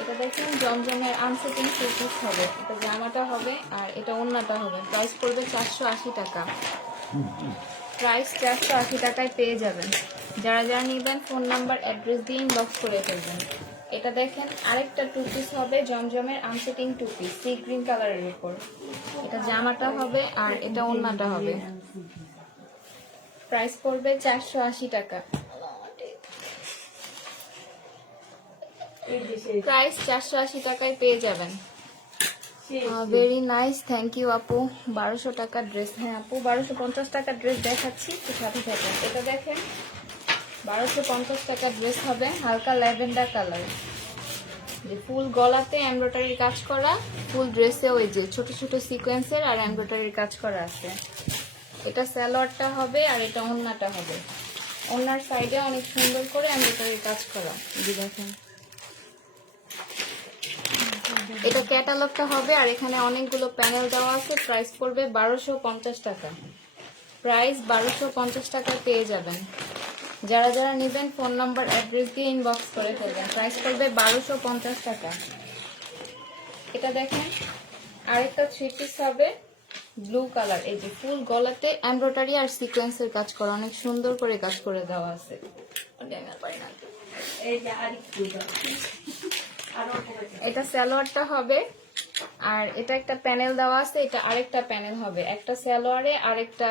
এটা দেখেন জমজমের আনসেটিং টু পিস হবে, এটা জামাটা হবে আর এটা ওড়নাটা হবে। প্রাইস পড়বে 480 টাকা। প্রাইস 480 টাকায় পেয়ে যাবেন। যারা যারা নেবেন ফোন নাম্বার অ্যাড্রেস দিয়ে ইনবক্স করে ফেলবেন। এটা দেখেন আরেকটা টু পিস হবে জমজমের আনসেটিং টু পিস সি গ্রিন কালারের উপর। এটা জামাটা হবে আর এটা ওড়নাটা হবে। প্রাইস পড়বে 480 টাকা। প্রাইস 480 টাকায় পেয়ে যাবেন। ভেরি নাইস, থ্যাংক ইউ আপু। 1200 টাকা ড্রেস। হ্যাঁ আপু 1250 টাকা ড্রেস দেখাচ্ছি, তো সাথে থাকেন। এটা দেখেন 1250 টাকা ড্রেস হবে, হালকা ল্যাভেন্ডার কালার, যে ফুল গলাতে এমব্রয়ডারির কাজ করা, ফুল ড্রেসে ওই যে ছোট ছোট সিকোয়েন্সের আর এমব্রয়ডারির কাজ করা আছে। এটা সালোয়ারটা হবে আর এটা ওড়নাটা হবে। ওড়নার সাইডে অনেক সুন্দর করে এমব্রয়ডারির কাজ করা, এই দেখেন। এটা ক্যাটালগটা হবে আর এখানে অনেকগুলো প্যানেল দেওয়া আছে। প্রাইস পড়বে 1250 টাকা। প্রাইস 1250 টাকায় পেয়ে যাবেন। যারা যারা নেবেন ফোন নাম্বার অ্যাড্রেস দিয়ে ইনবক্স করে ফেলবেন। প্রাইস পড়বে 1250 টাকা। এটা দেখেন আরেকটা থ্রি পিস হবে ব্লু কালার, এই যে ফুল গলাতে এমব্রয়ডারি আর সিকোয়েন্সের কাজ করা, অনেক সুন্দর করে কাজ করে দেওয়া আছে। এটা সালোয়ারটা হবে আর এটা একটা প্যানেল দেওয়া আছে, এটা আরেকটা প্যানেল হবে, একটা সালোয়ারে আরেকটা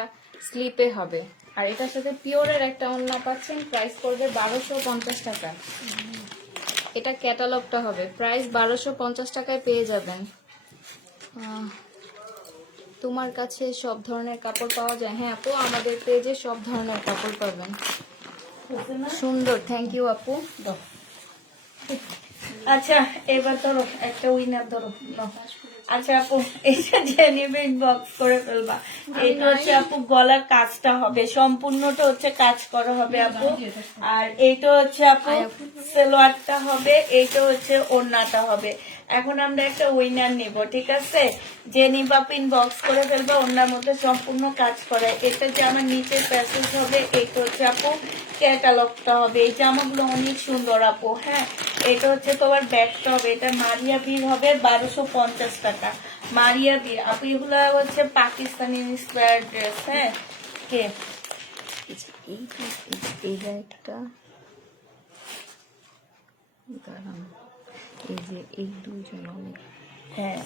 স্লিপে হবে। আর এটার সাথে পিওরের একটা ওড়না পাচ্ছেন। প্রাইস পড়বে 1250 টাকা। এটা ক্যাটালগটা হবে। প্রাইস 1250 টাকায় পেয়ে যাবেন। তোমার কাছে সব ধরনের কাপড় পাওয়া যায়? হ্যাঁ আপু, আমাদের পেজে সব ধরনের কাপড় পাবেন। সুন্দর, থ্যাংক ইউ আপু। আচ্ছা এবার ধরো একটা উইনার ধরো নাও। আচ্ছা আপু এটা যে নেবে ইনবক্স করে ফেলবা। এটা হচ্ছে আপু গলার কাজটা হবে, সম্পূর্ণটা হচ্ছে কাজ করা হবে আপু। আর এইটা হচ্ছে আপু সালোয়ারটা হবে, এইটা হচ্ছে ওড়নাটা হবে। এখন আমরা একটা উইনার নিব, ঠিক আছে? যে নিবা ইনবক্স করে ফেলবা, ওড়নার মধ্যে সম্পূর্ণ কাজ করে। এটা যে আমার নিচের প্যাসেজ হবে, এইটা হচ্ছে আপু ক্যাটালগটা হবে। এই জামাগুলো অনেক সুন্দর আপু। হ্যাঁ, এটা হচ্ছে তোমার ব্যাগটা হবে, এটা মারিয়া বীর হবে 1250 টাকা। মারিয়া বীর আপু, এগুলো হচ্ছে পাকিস্তানি ইন্সপায়ার্ড ড্রেস। হ্যাঁ, কে এইটা একটা এই যে এই দুজন অনেক। হ্যাঁ,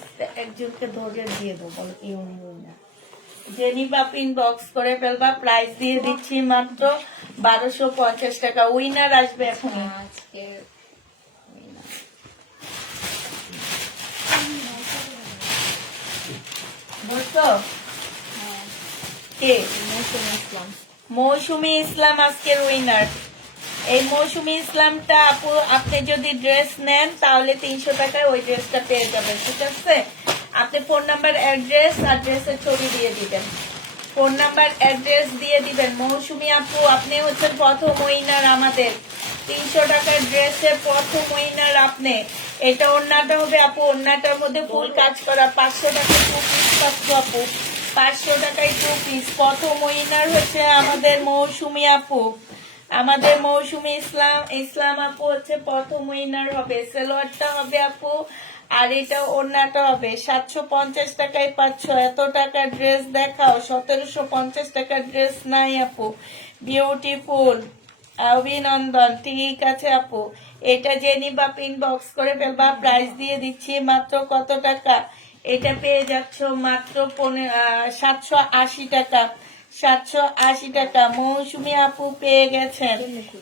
একজনকে ধরে দিয়ে দেবো, বলো এই না। জেনিবা ইনবক্স করে ফেলবা। প্রাইস দিয়ে দিচ্ছি মাত্র 1250 টাকা। উইনার আসবে এখন। আজকে বুঝছো কে? ইসলাম। মৌসুমী ইসলাম আজকের উইনার। এই মৌসুমী ইসলামটা আপু, আপনি যদি ড্রেস নেন তাহলে 300 টাকায় ওই ড্রেসটা পেয়ে যাবেন, ঠিক আছে? আপনি ফোন নাম্বার অ্যাড্রেস আর ড্রেসের ছবি দিয়ে দিবেন, ফোন নাম্বার অ্যাড্রেস দিয়ে দিবেন। মৌসুমী আপু, আপনি হচ্ছেন প্রথম উইনার আমাদের 300 টাকার ড্রেসের প্রথম উইনার আপনি। এটা ওড়নাটা হবে আপু, ওড়নাটার মধ্যে ফুল কাজ করা। 500 টাকায় 2 পিস পাচ্ছ আপু, 500 টাকায় 2 পিস। প্রথম উইনার হচ্ছে আমাদের মৌসুমী আপু। আমাদের মৌসুমী ইসলাম আপু হচ্ছে প্রথম উইনার হবে। সালোয়ারটা হবে আপু আর এটা ওড়নাটা হবে। 750 টাকায় পাচ্ছ। এত টাকার ড্রেস দেখাও, 1750 টাকার ড্রেস নাই আপু। বিউটিফুল, অভিনন্দন। ঠিক আছে আপু, এটা জেনি বা ইনবক্স করে ফেলবা। প্রাইস দিয়ে দিচ্ছি মাত্র কত টাকা? এটা পেয়ে যাচ্ছ মাত্র 780 টাকা। 780 টাকা মৌসুমী আপু পেয়ে গেছেন।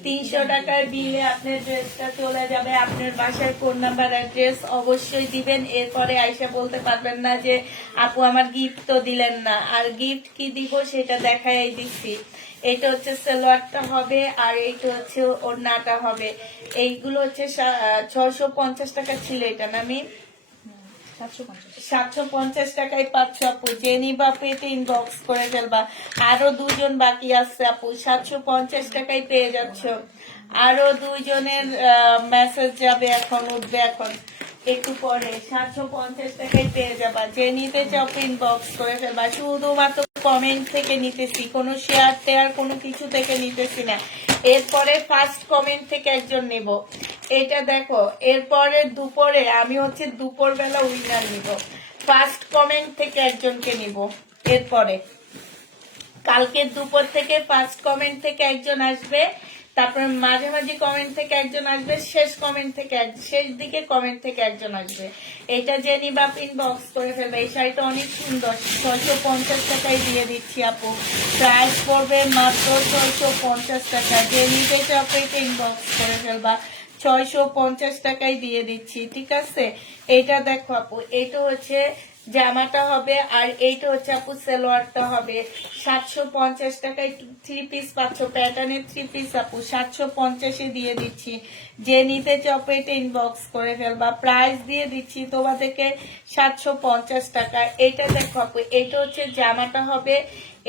300 টাকার বিলে আপনার ড্রেসটা চলে যাবে। আপনার বাসার ফোন নাম্বার অ্যাড্রেস অবশ্যই দিবেন। এরপরে আইসা বলতে পারবেন না যে আপু আমার গিফট তো দিলেন না। আর গিফট কি দিব সেটা দেখাই দিচ্ছি। এইটা হচ্ছে সালোয়ারটা হবে আর এইটা হচ্ছে ওড়নাটা হবে। এইগুলো হচ্ছে 650 টাকা ছিল এটা না? আমি 750 টাকায় পাচ্ছ আপু। জেনি বা পেতে ইনবক্স করে ফেলবা। আরো 2 জন বাকি আছে আপু, 750 টাকায় পেয়ে যাচ্ছ। আরো 2 জনের মেসেজ যাবে এখন, উঠবে এখন একটু পরে। 750 টাকায় পেয়ে যাবা। যে নিতে চাও ইনবক্স করে ফেলবা। শুধুমাত্র কমেন্ট থেকে নিতেছি, কোনো শেয়ার টেয়ার কোনো কিছু থেকে নিতেছি না। এরপরে ফার্স্ট কমেন্ট থেকে একজন নেব। এটা দেখো, এরপরে দুপুরে আমি হচ্ছে দুপুর বেলা উইনার নিব। ফার্স্ট কমেন্ট থেকে একজনকে নিব। এরপরে কালকে দুপুর থেকে ফার্স্ট কমেন্ট থেকে একজন আসবে, তারপর মাঝামাঝি কমেন্ট থেকে একজন আসবে, শেষ কমেন্ট থেকে শেষ দিকে কমেন্ট থেকে একজন আসবে। এটা যে নিবা ইনবক্স করে ফেলবে। এই শাড়িটা অনেক সুন্দর, 650 টাকায় দিয়ে দিচ্ছি আপু। প্রাইস পড়বে মাত্র 650 টাকা। যে নিতে চাও এটা ইনবক্স করে ফেলবা। 650 টাকায় দিয়ে দিচ্ছি, ঠিক আছে। এটা দেখো আপু, এটা হচ্ছে জামাটা হবে, আর এইটা হচ্ছে আপু সালোয়ারটা হবে। 750 টাকায় 3 পিস পাচ্ছ, প্যাটার্নের 3 পিস আপু 750-এ দিয়ে দিচ্ছি। যে নিতে চাও এটা ইনবক্স করে ফেলবা। প্রাইস দিয়ে দিচ্ছি তোমাদেরকে 750 টাকা। এটা দেখো আপু, এটা হচ্ছে জামাটা হবে।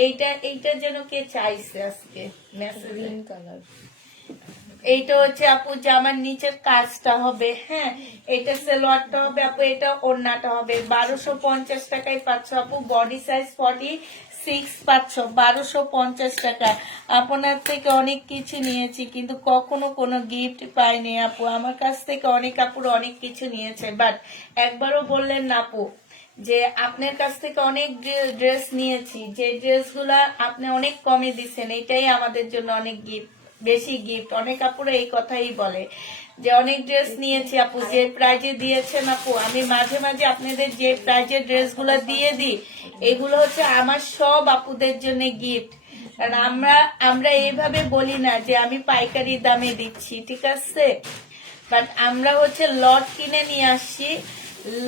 এইটা যেন কে চাইছে আজকে মেসেজ, গ্রিন কালার। এইটা হচ্ছে আপু জামার নিচের কাজটা হবে, হ্যাঁ। এটা সালোয়ারটা হবে আপু, এটা ওড়নাটা হবে। 1250 টাকায় পাচ্ছ আপু। বডি সাইজ 46 পাচ্ছ 1250 টাকা। আপনার থেকে অনেক কিছু নিয়েছি, কিন্তু কখনো কোনো গিফট পাইনি আপু। আমার কাছ থেকে অনেক আপুর অনেক কিছু নিয়েছে, বাট একবারও বললেন না আপু যে আপনার কাছ থেকে অনেক ড্রেস নিয়েছি, যে ড্রেসগুলা আপনি অনেক কমে দিচ্ছেন, এটাই আমাদের জন্য অনেক গিফট, বেশি গিফট। অনেক আপুরা এই কথাই বলে যে অনেক ড্রেস নিয়েছি আপু, যে প্রাইজে দিয়েছেন আপু। আমি মাঝে মাঝে আপনাদের যে প্রাইজের ড্রেসগুলো দিয়ে দিই, এগুলো হচ্ছে আমার সব আপুদের জন্য গিফট। কারণ আমরা এইভাবে বলি না যে আমি পাইকারি দামে দিচ্ছি, ঠিক আছে। বাট আমরা হচ্ছে লট কিনে নিয়ে আসছি।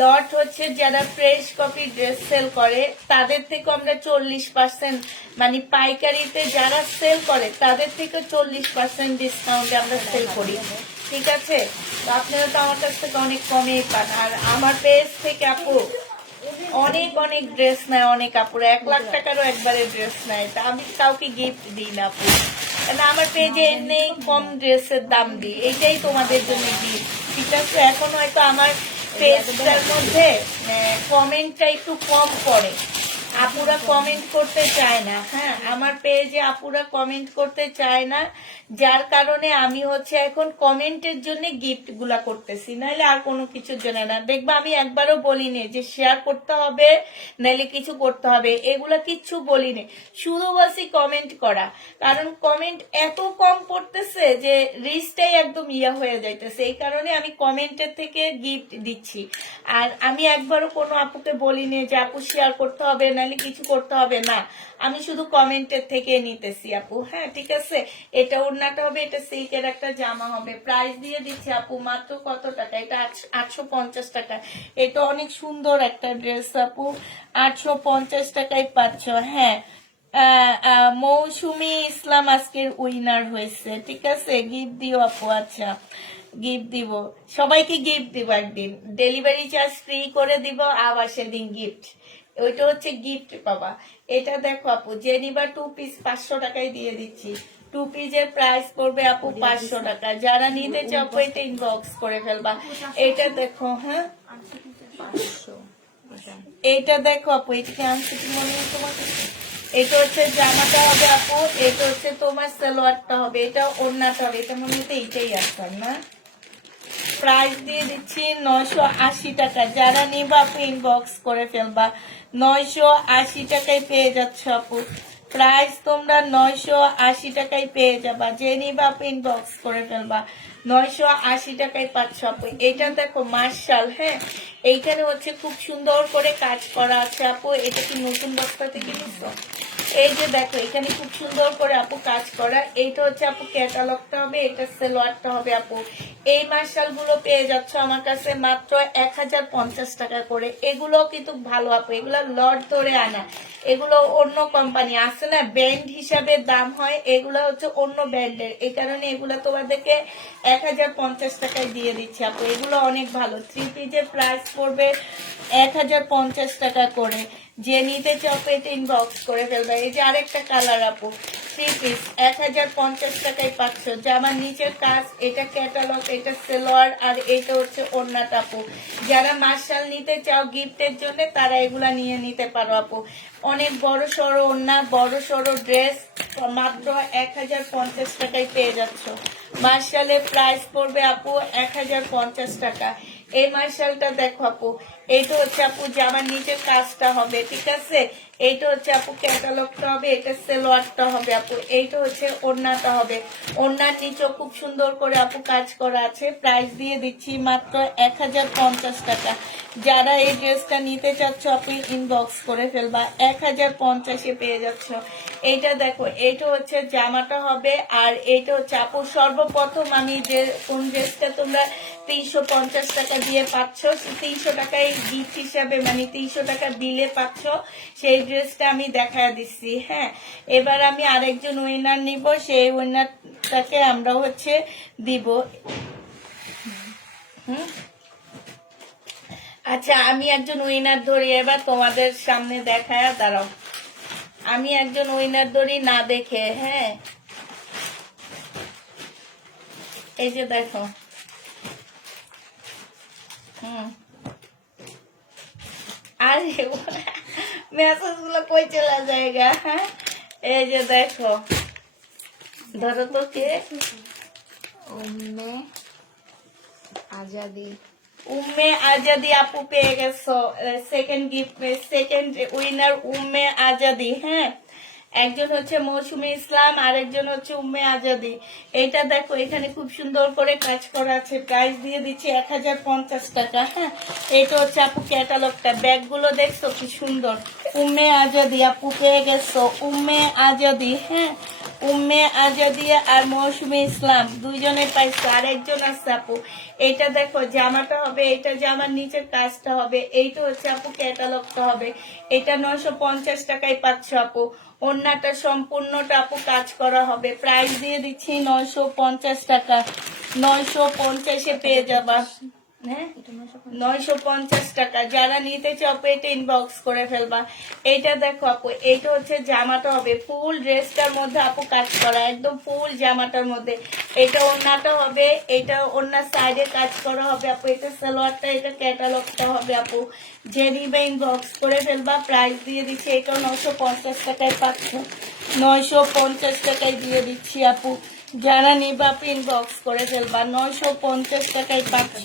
লট হচ্ছে যারা ফ্রেশ কপি ড্রেস সেল করে তাদের থেকে আমরা 40%, মানে পাইকারিতে যারা সেল করে তাদের থেকে 40% ডিসকাউন্টে আমরা সেল করি, ঠিক আছে। তো আপনারা তো আমার কাছ থেকে অনেক কমেই পান। আর আমার পেজ থেকে আপু অনেক অনেক ড্রেস নেয় অনেক আপুরা, 1 লাখ টাকারও একবারে ড্রেস নেয়। তা আমি কাউকে গিফট দিই না আপু, কারণ আমার পেজে এমনি কম ড্রেসের দাম দিই। এইটাই তোমাদের জন্য গিফট, ঠিক আছে। এখন হয়তো আমার পেজটার মধ্যে কমেন্টটা একটু কম পড়ে, আপুরা কমেন্ট করতে চায় না, হ্যাঁ। আমার পেজে আপুরা কমেন্ট করতে চায় না, যার কারণে আমি হচ্ছে এখন কমেন্টের জন্য গিফট গুলা করতেছি, নাহলে আর কোনো কিছুর জন্য না। দেখবা আমি একবারও বলিনি যে শেয়ার করতে হবে নাহলে কিছু করতে হবে, এগুলা কিচ্ছু বলিনি। শুধু বলছি কমেন্ট করা, কারণ কমেন্ট এত কম পড়তেছে যে রিচটাই একদম হয়ে যাইতেছে। এই কারণে আমি কমেন্টের থেকে গিফট দিচ্ছি। আর আমি একবারও কোনো আপুকে বলিনি যে আপু শেয়ার করতে হবে নাহলে কিছু করতে হবে না, আমি শুধু কমেন্টের থেকে নিতেছি আপু, হ্যাঁ, ঠিক আছে। এটা ওড়নাটা হবে, এটা সিল্কের একটা জামা হবে। প্রাইস দিয়ে দিচ্ছি আপু মাত্র কত টাকা, এটা 850 টাকা। এটা অনেক সুন্দর একটা ড্রেস আপু, 850 টাকায় পাচ্ছ, হ্যাঁ। মৌসুমী ইসলাম আজকের উইনার হয়েছে, ঠিক আছে। গিফট দিও আপু, আচ্ছা গিফট দিব, সবাইকে গিফট দিব। একদিন ডেলিভারি চার্জ ফ্রি করে দিব, আবার সেদিন গিফট, ওইটা হচ্ছে গিফট পাবা। এটা দেখো আপু, যে নিবা 2 পিস 500 টাকায় দিয়ে দিচ্ছি। 2 পিসের প্রাইস পড়বে আপু 500 টাকা। যারা নিতে চাও এটা ইনবক্স করে ফেলবা। এটা দেখো, হ্যাঁ, এটা দেখো আপু, এটা আনছি কি মনে হয় তোমাকে। এটা হচ্ছে জামাটা হবে আপু, এটা হচ্ছে তোমার সালোয়ারটা হবে, এটা ওড়নাটা হবে। এটা মনে হচ্ছে এইটাই আসতাম না। প্রাইস দিয়ে দিচ্ছি 980 টাকা। যারা নিবা আপু ইনবক্স করে ফেলবা। 980 টাকায় পেয়ে যাচ্ছ আপু। প্রাইস তোমরা 980 টাকায় পেয়ে যাবা। যে নিবা আপু ইনবক্স করে ফেলবা। 980 টাকায় পাচ্ছ আপু। এটা দেখো মার্শাল, হ্যাঁ, এইখানে হচ্ছে খুব সুন্দর করে কাজ করা আছে আপু। এটা কি নতুন বস্তা থেকে নিছো? এই যে দেখো, এখানে খুব সুন্দর করে আপু কাজ করা। এইটা হচ্ছে আপু ক্যাটালগটা হবে, এটা সালোয়ারটা হবে আপু। এই মার্শাল গুলো পেয়ে যাচ্ছ আমার কাছে মাত্র 1050 টাকা করে। এগুলো কিন্তু ভালো আপু, এগুলো লট ধরে আনা, এগুলো অন্য কোম্পানি আছে না, ব্র্যান্ড হিসাবে দাম হয়, এগুলো হচ্ছে অন্য ব্র্যান্ডের। এই কারণে এগুলো তোমাদেরকে 1050 টাকায় দিয়ে দিচ্ছি আপু। এগুলো অনেক ভালো। 3 পিসের প্রাইস পড়বে 1050 টাকা করে। যে নিতে চাও এটা ইনবক্স করে ফেলবে। এই যে আরেকটা কালার আপু, 3 পিস 1050 টাকায় পাচ্ছ। জামার নিচের কাজ, এটা ক্যাটালগ, এটা সালোয়ার, আর এটা হচ্ছে ওড়নাটা আপু। যারা মার্শাল নিতে চাও গিফটের জন্য তারা এগুলা নিয়ে নিতে পারো আপু। অনেক বড় সড়ো ওড়না, বড় সড়ো ড্রেস, মাত্র 1050 টাকায় পেয়ে যাচ্ছ। মার্শালের প্রাইস পড়বে আপু 1050 টাকা। এই মার্শালটা দেখো আপু, এইটা হচ্ছে আপু জামার নিচের কাজটা হবে, ঠিক আছে। এইটা হচ্ছে আপু ক্যাটালগটা হবে, এটা সেলোয়ারটা হবে আপু, এইটা হচ্ছে ওড়নাটা হবে। ওড়নার নিচেও খুব সুন্দর করে আপু কাজ করা আছে। প্রাইস দিয়ে দিচ্ছি মাত্র 1050 টাকা। যারা এই ড্রেসটা নিতে চাচ্ছ আপনি ইনবক্স করে ফেলবা, 1050-এ পেয়ে যাচ্ছ। এইটা দেখো, এইটা হচ্ছে জামাটা হবে, আর এইটা হচ্ছে আপু সর্বপ্রথম আমি যে কোন ড্রেসটা তোমরা 350 টাকা দিয়ে পাচ্ছ, 300 টাকায় গিফট হিসাবে, মানে 300 টাকা বিলে পাচ্ছ, সেই ড্রেসটা আমি দেখা দিচ্ছি। হ্যাঁ, এবার আমি আরেকজন উইনার নিব, সেই উইনারটাকে আমরা হচ্ছে দিব। আচ্ছা, আমি একজন উইনার ধরি, এবার তোমাদের সামনে দেখায় দাঁড়াও। আমি একজন উইনার ধরি না দেখে। হ্যাঁ, এই যে দেখো। আরে মেসেজ গুলো কই চলা জায়গা। হ্যাঁ, এই যে দেখো, ধরো তো কে। উম্মে আজাদি। উম্মে আজাদি আপু পেয়ে গেছো second gift, second winner Umme Azadi. হ্যাঁ, একজন হচ্ছে মৌসুমী ইসলাম, আর একজন হচ্ছে উম্মে আজাদি। এটা দেখো, এখানে খুব সুন্দর করে কাজ করা আছে। প্রাইস দিয়ে দিচ্ছি 1050 টাকা। হ্যাঁ, এটা হচ্ছে আপু ক্যাটালগটা। ব্যাগ গুলো দেখছো কি সুন্দর। উম্মে আজাদি আপু পেয়ে গেছো, উম্মে আজাদি। হ্যাঁ, উম্মে আজাদি আর মৌসুমী ইসলাম দুইজনে পাইছো, আর একজন আছে আপু। এটা দেখো, জামাটা হবে, এটা জামার নিচের কাজটা হবে, এইটা হচ্ছে আপু ক্যাটালগটা হবে। এটা 950 টাকায় পাচ্ছ আপু। ওড়নাটা সম্পূর্ণটা আপু কাজ করা হবে। প্রাইস দিয়ে দিচ্ছি 950 টাকা। 950-এ পেয়ে যাবা। হ্যাঁ, 950 টাকা। যারা নিতে চাও এটা ইনবক্স করে ফেলবা। এইটা দেখো আপু, এইটা হচ্ছে জামাটা হবে, ফুল ড্রেসটার মধ্যে আপু কাজ করা, একদম ফুল জামাটার মধ্যে। এটা ওড়নাটা হবে, এটা ওড়নার সাইডে কাজ করা হবে আপু। এটা সালোয়ারটা, এটা ক্যাটালগটা হবে আপু। যে নিবে ইনবক্স করে ফেলবা। প্রাইস দিয়ে দিচ্ছি, এটা 950 টাকায় পাচ্ছ। 950 টাকায় দিয়ে দিচ্ছি আপু। যারা নিবা ইনবক্স করে ফেলবা। 950 টাকায় পাচ্ছ,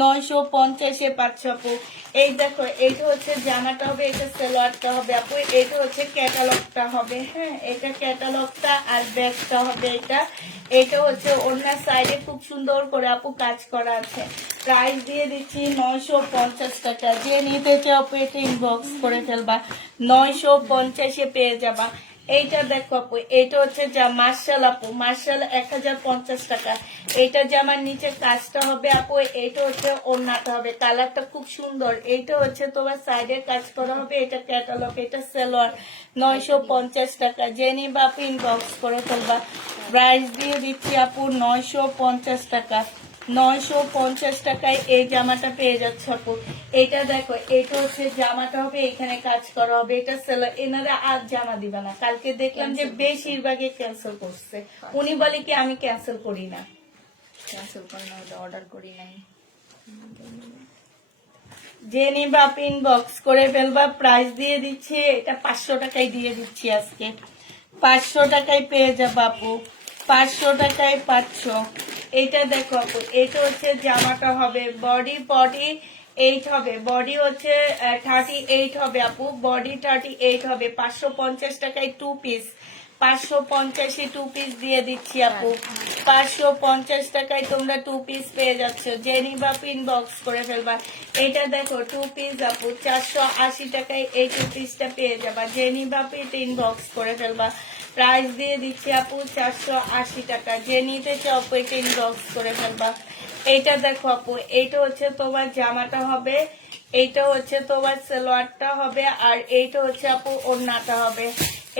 950-এ পাচ্ছ আপু। এই দেখো, এইটা হচ্ছে জামাটা হবে, এটা সালোয়ারটা হবে আপু। এটা হচ্ছে ক্যাটালগটা হবে। হ্যাঁ, এটা ক্যাটালগটা আর ব্যাগটা হবে। এটা হচ্ছে ওড়নার সাইডে খুব সুন্দর করে আপু কাজ করা আছে। প্রাইস দিয়ে দিচ্ছি 950 টাকা। যে নিতে চাও আপু এটা ইনবক্স করে ফেলবা। 950-এ পেয়ে যাবা। এইটা দেখো আপু, এটা হচ্ছে মার্শাল আপু, মার্শাল 1050 টাকা। এটা জামার নিচে কাজটা হবে আপু। এটা হচ্ছে ওড়নাটা হবে, কালারটা খুব সুন্দর। এইটা হচ্ছে তোমার সাইডে কাজ করা হবে, এটা ক্যাটালগ, এটা সালোয়ার। 950 টাকা। যে নিবা আপু ইনবক্স করে ফেলবা। প্রাইস দিয়ে দিচ্ছি আপু 950 টাকা। 950 টাকায় এই জামাটা পেয়ে যাচ্ছে আপু। এটা দেখো, এটা হচ্ছে জামাটা হবে, এখানে কাজ করা হবে, এটা সেলার। এনারা আজ জামা দিবে না, কালকে দেখলাম যে বেশিরভাগই ক্যান্সেল করছে। উনি বলে কি আমি ক্যান্সেল করি না। ক্যান্সেল করে না, অর্ডার করি নাই। যে নিবা ইনবক্স করে ফেলবা। প্রাইস দিয়ে দিচ্ছি, এটা 500 টাকায় দিয়ে দিচ্ছি আজকে। 500 টাকায় পেয়ে যাবা আপু। 500 টাকায় পাচ্ছ। এটা দেখো আপু, এটা হচ্ছে জামাটা হবে, বডি 8 হবে, বডি হচ্ছে 38 হবে আপু, বডি 38 হবে। 550 টাকায় 2 পিস, 550-এ 2 পিস দিয়ে দিচ্ছি আপু। 550 টাকায় তোমরা 2 পিস পেয়ে যাচ্ছ। যে নিবা ইনবক্স করে ফেলবা। এটা দেখো 2 পিস আপু, 480 টাকায় এই 2 পিসটা পেয়ে যাবা। যে নিবা এটা ইনবক্স করে ফেলবা। প্রাইস দিয়ে দিচ্ছি আপু 480 টাকা। যে নিতে চাও আপু এটা ইনবক্স করে ফেলবা। এইটা দেখো আপু, এইটা হচ্ছে তোমার জামাটা হবে, এইটা হচ্ছে তোমার সালোয়ারটা হবে, আর এইটা হচ্ছে আপু ওড়নাটা হবে।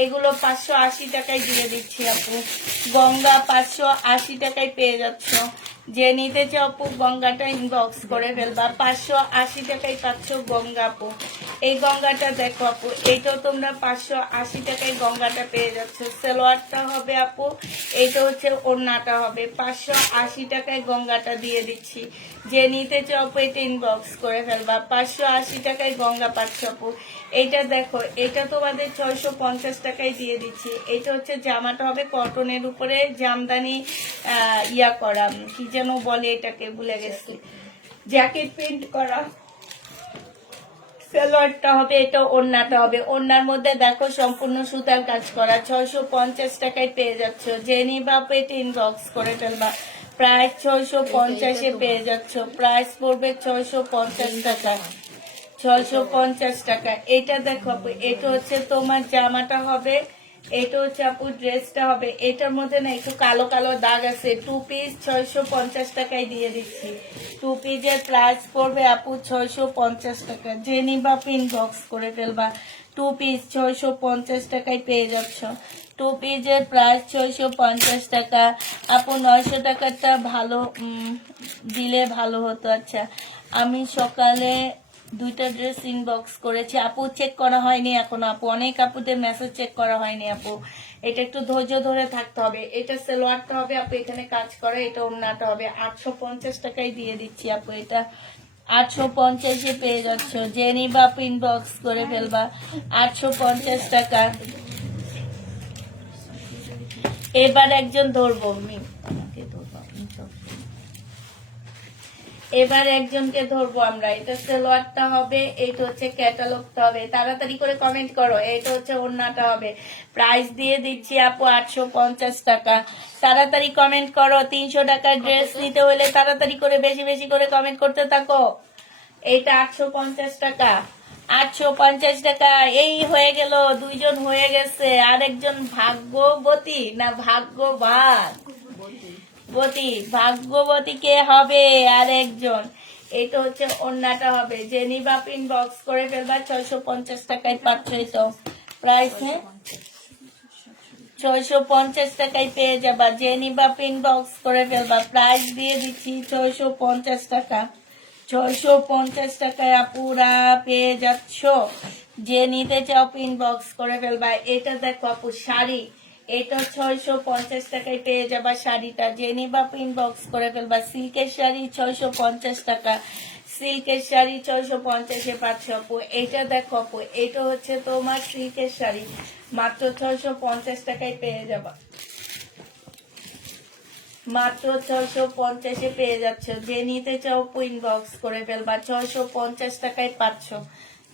এগুলো 580 টাকায় দিয়ে দিচ্ছি আপু। গঙ্গা 580 টাকায় পেয়ে যাচ্ছ। যে নিতে চাও আপু গঙ্গাটা ইনবক্স করে ফেলবা। 580 টাকায় পাচ্ছ গঙ্গা আপু। এই গঙ্গাটা দেখো আপু, এইটাও তোমরা 580 টাকায় গঙ্গাটা পেয়ে যাচ্ছ। সালোয়ারটা হবে আপু, এইটা হচ্ছে ওড়নাটা হবে। 580 টাকায় গঙ্গাটা দিয়ে দিচ্ছি। যে নিতে চাও আপু এটা ইনবক্স করে ফেলবা। 580 টাকায় গঙ্গা পাচ্ছ আপু। এইটা দেখো, এটা তোমাদের 650 টাকায় দিয়ে দিচ্ছি। এটা হচ্ছে জামাটা হবে কটনের উপরে জামদানি ইয়া করা, কি যেন বলে এটাকে ভুলে গেছি, জ্যাকেট প্রিন্ট করা। সালোয়ারটা হবে, এটা ওড়নাটা হবে। ওড়নার মধ্যে দেখো সম্পূর্ণ সুতার কাজ করা। 650 টাকায় পেয়ে যাচ্ছ। যে নিবা আপু এটা ইনবক্স করে ফেলবা। প্রাইস 650-এ পেয়ে যাচ্ছ। প্রাইস পড়বে 650 টাকা। 650 টাকা। এটা দেখো আপু, এটা হচ্ছে তোমার জামাটা হবে, এটা হচ্ছে আপু ড্রেসটা হবে। এটার মধ্যে না একটু কালো কালো দাগ আছে। 2 পিস 650 টাকায় দিয়ে দিচ্ছি। 2 পিসের প্রাইস পড়বে আপু 650 টাকা। যে নিবা পিন বক্স করে ফেলবা। 2 পিস 650 টাকায় পেয়ে যাচ্ছ। 2 পিসের প্রাইস 650 টাকা। আপু 900 টাকাটা ভালো দিলে ভালো হতো। আচ্ছা, আমি সকালে 2টা ড্রেস ইনবক্স করেছি আপু, চেক করা হয়নি এখনো আপু। অনেক আপুদের মেসেজ চেক করা হয়নি আপু। এটা একটু ধৈর্য ধরে থাকতে হবে। এটা সালোয়ারটা হবে আপু, এখানে কাজ করে। এটা ওড়নাটা হবে। 850 টাকায় দিয়ে দিচ্ছি আপু। এটা 850-এ পেয়ে যাচ্ছ। যে নিবা আপু ইনবক্স করে ফেলবা। 850 টাকা। এবার একজন ধরবো আমি, আমাকে ধরবো আপনি সব। এবার একজনকে ধরবো আমরা। এটা সালোয়ারটা হবে, এটা হচ্ছে ক্যাটালগটা হবে। তাড়াতাড়ি করে কমেন্ট করো। এটা হচ্ছে ওড়নাটা হবে। প্রাইস দিয়ে দিচ্ছি আপু 850 টাকা। তাড়াতাড়ি কমেন্ট করো। 300 টাকার ড্রেস নিতে হলে তাড়াতাড়ি করে বেশি বেশি করে কমেন্ট করতে থাকো। এটা 850 টাকা। 850 টাকা। এই হয়ে গেল, 2জন হয়ে গেছে। আরেকজন ভাগ্যবতী না ভাগ্যবান বতী, ভাগ্যবতী কে হবে আর একজন। এটা হচ্ছে ওড়নাটা হবে। যে নিবা পিন বক্স করে ফেলবা। 650 টাকায় পাচ্ছ। তো প্রাইস 650 টাকায় পেয়ে যাবা। যে নিবা পিন বক্স করে ফেলবা। প্রাইস দিয়ে দিচ্ছি 650 টাকা। 650 টাকায় আপুরা পেয়ে যাচ্ছ। যে নিতে চাও পিন বক্স করে ফেলবা। এটা দেখো আপু শাড়ি, এটা 650 টাকায় পেয়ে যাবা শাড়িটা। যে নিবা পিন বক্স করে ফেলবা। সিল্কের শাড়ি 650 টাকা। সিল্কের শাড়ি 650-এ পাচ্ছ আপু। এটা দেখো আপু, এটা হচ্ছে তোমার সিল্কের শাড়ি, মাত্র 650 টাকায় পেয়ে যাবা। মাত্র 650-এ পেয়ে যাচ্ছ। যে নিতে চাও পিন বক্স করে ফেলবা। 650 টাকায় পাচ্ছ।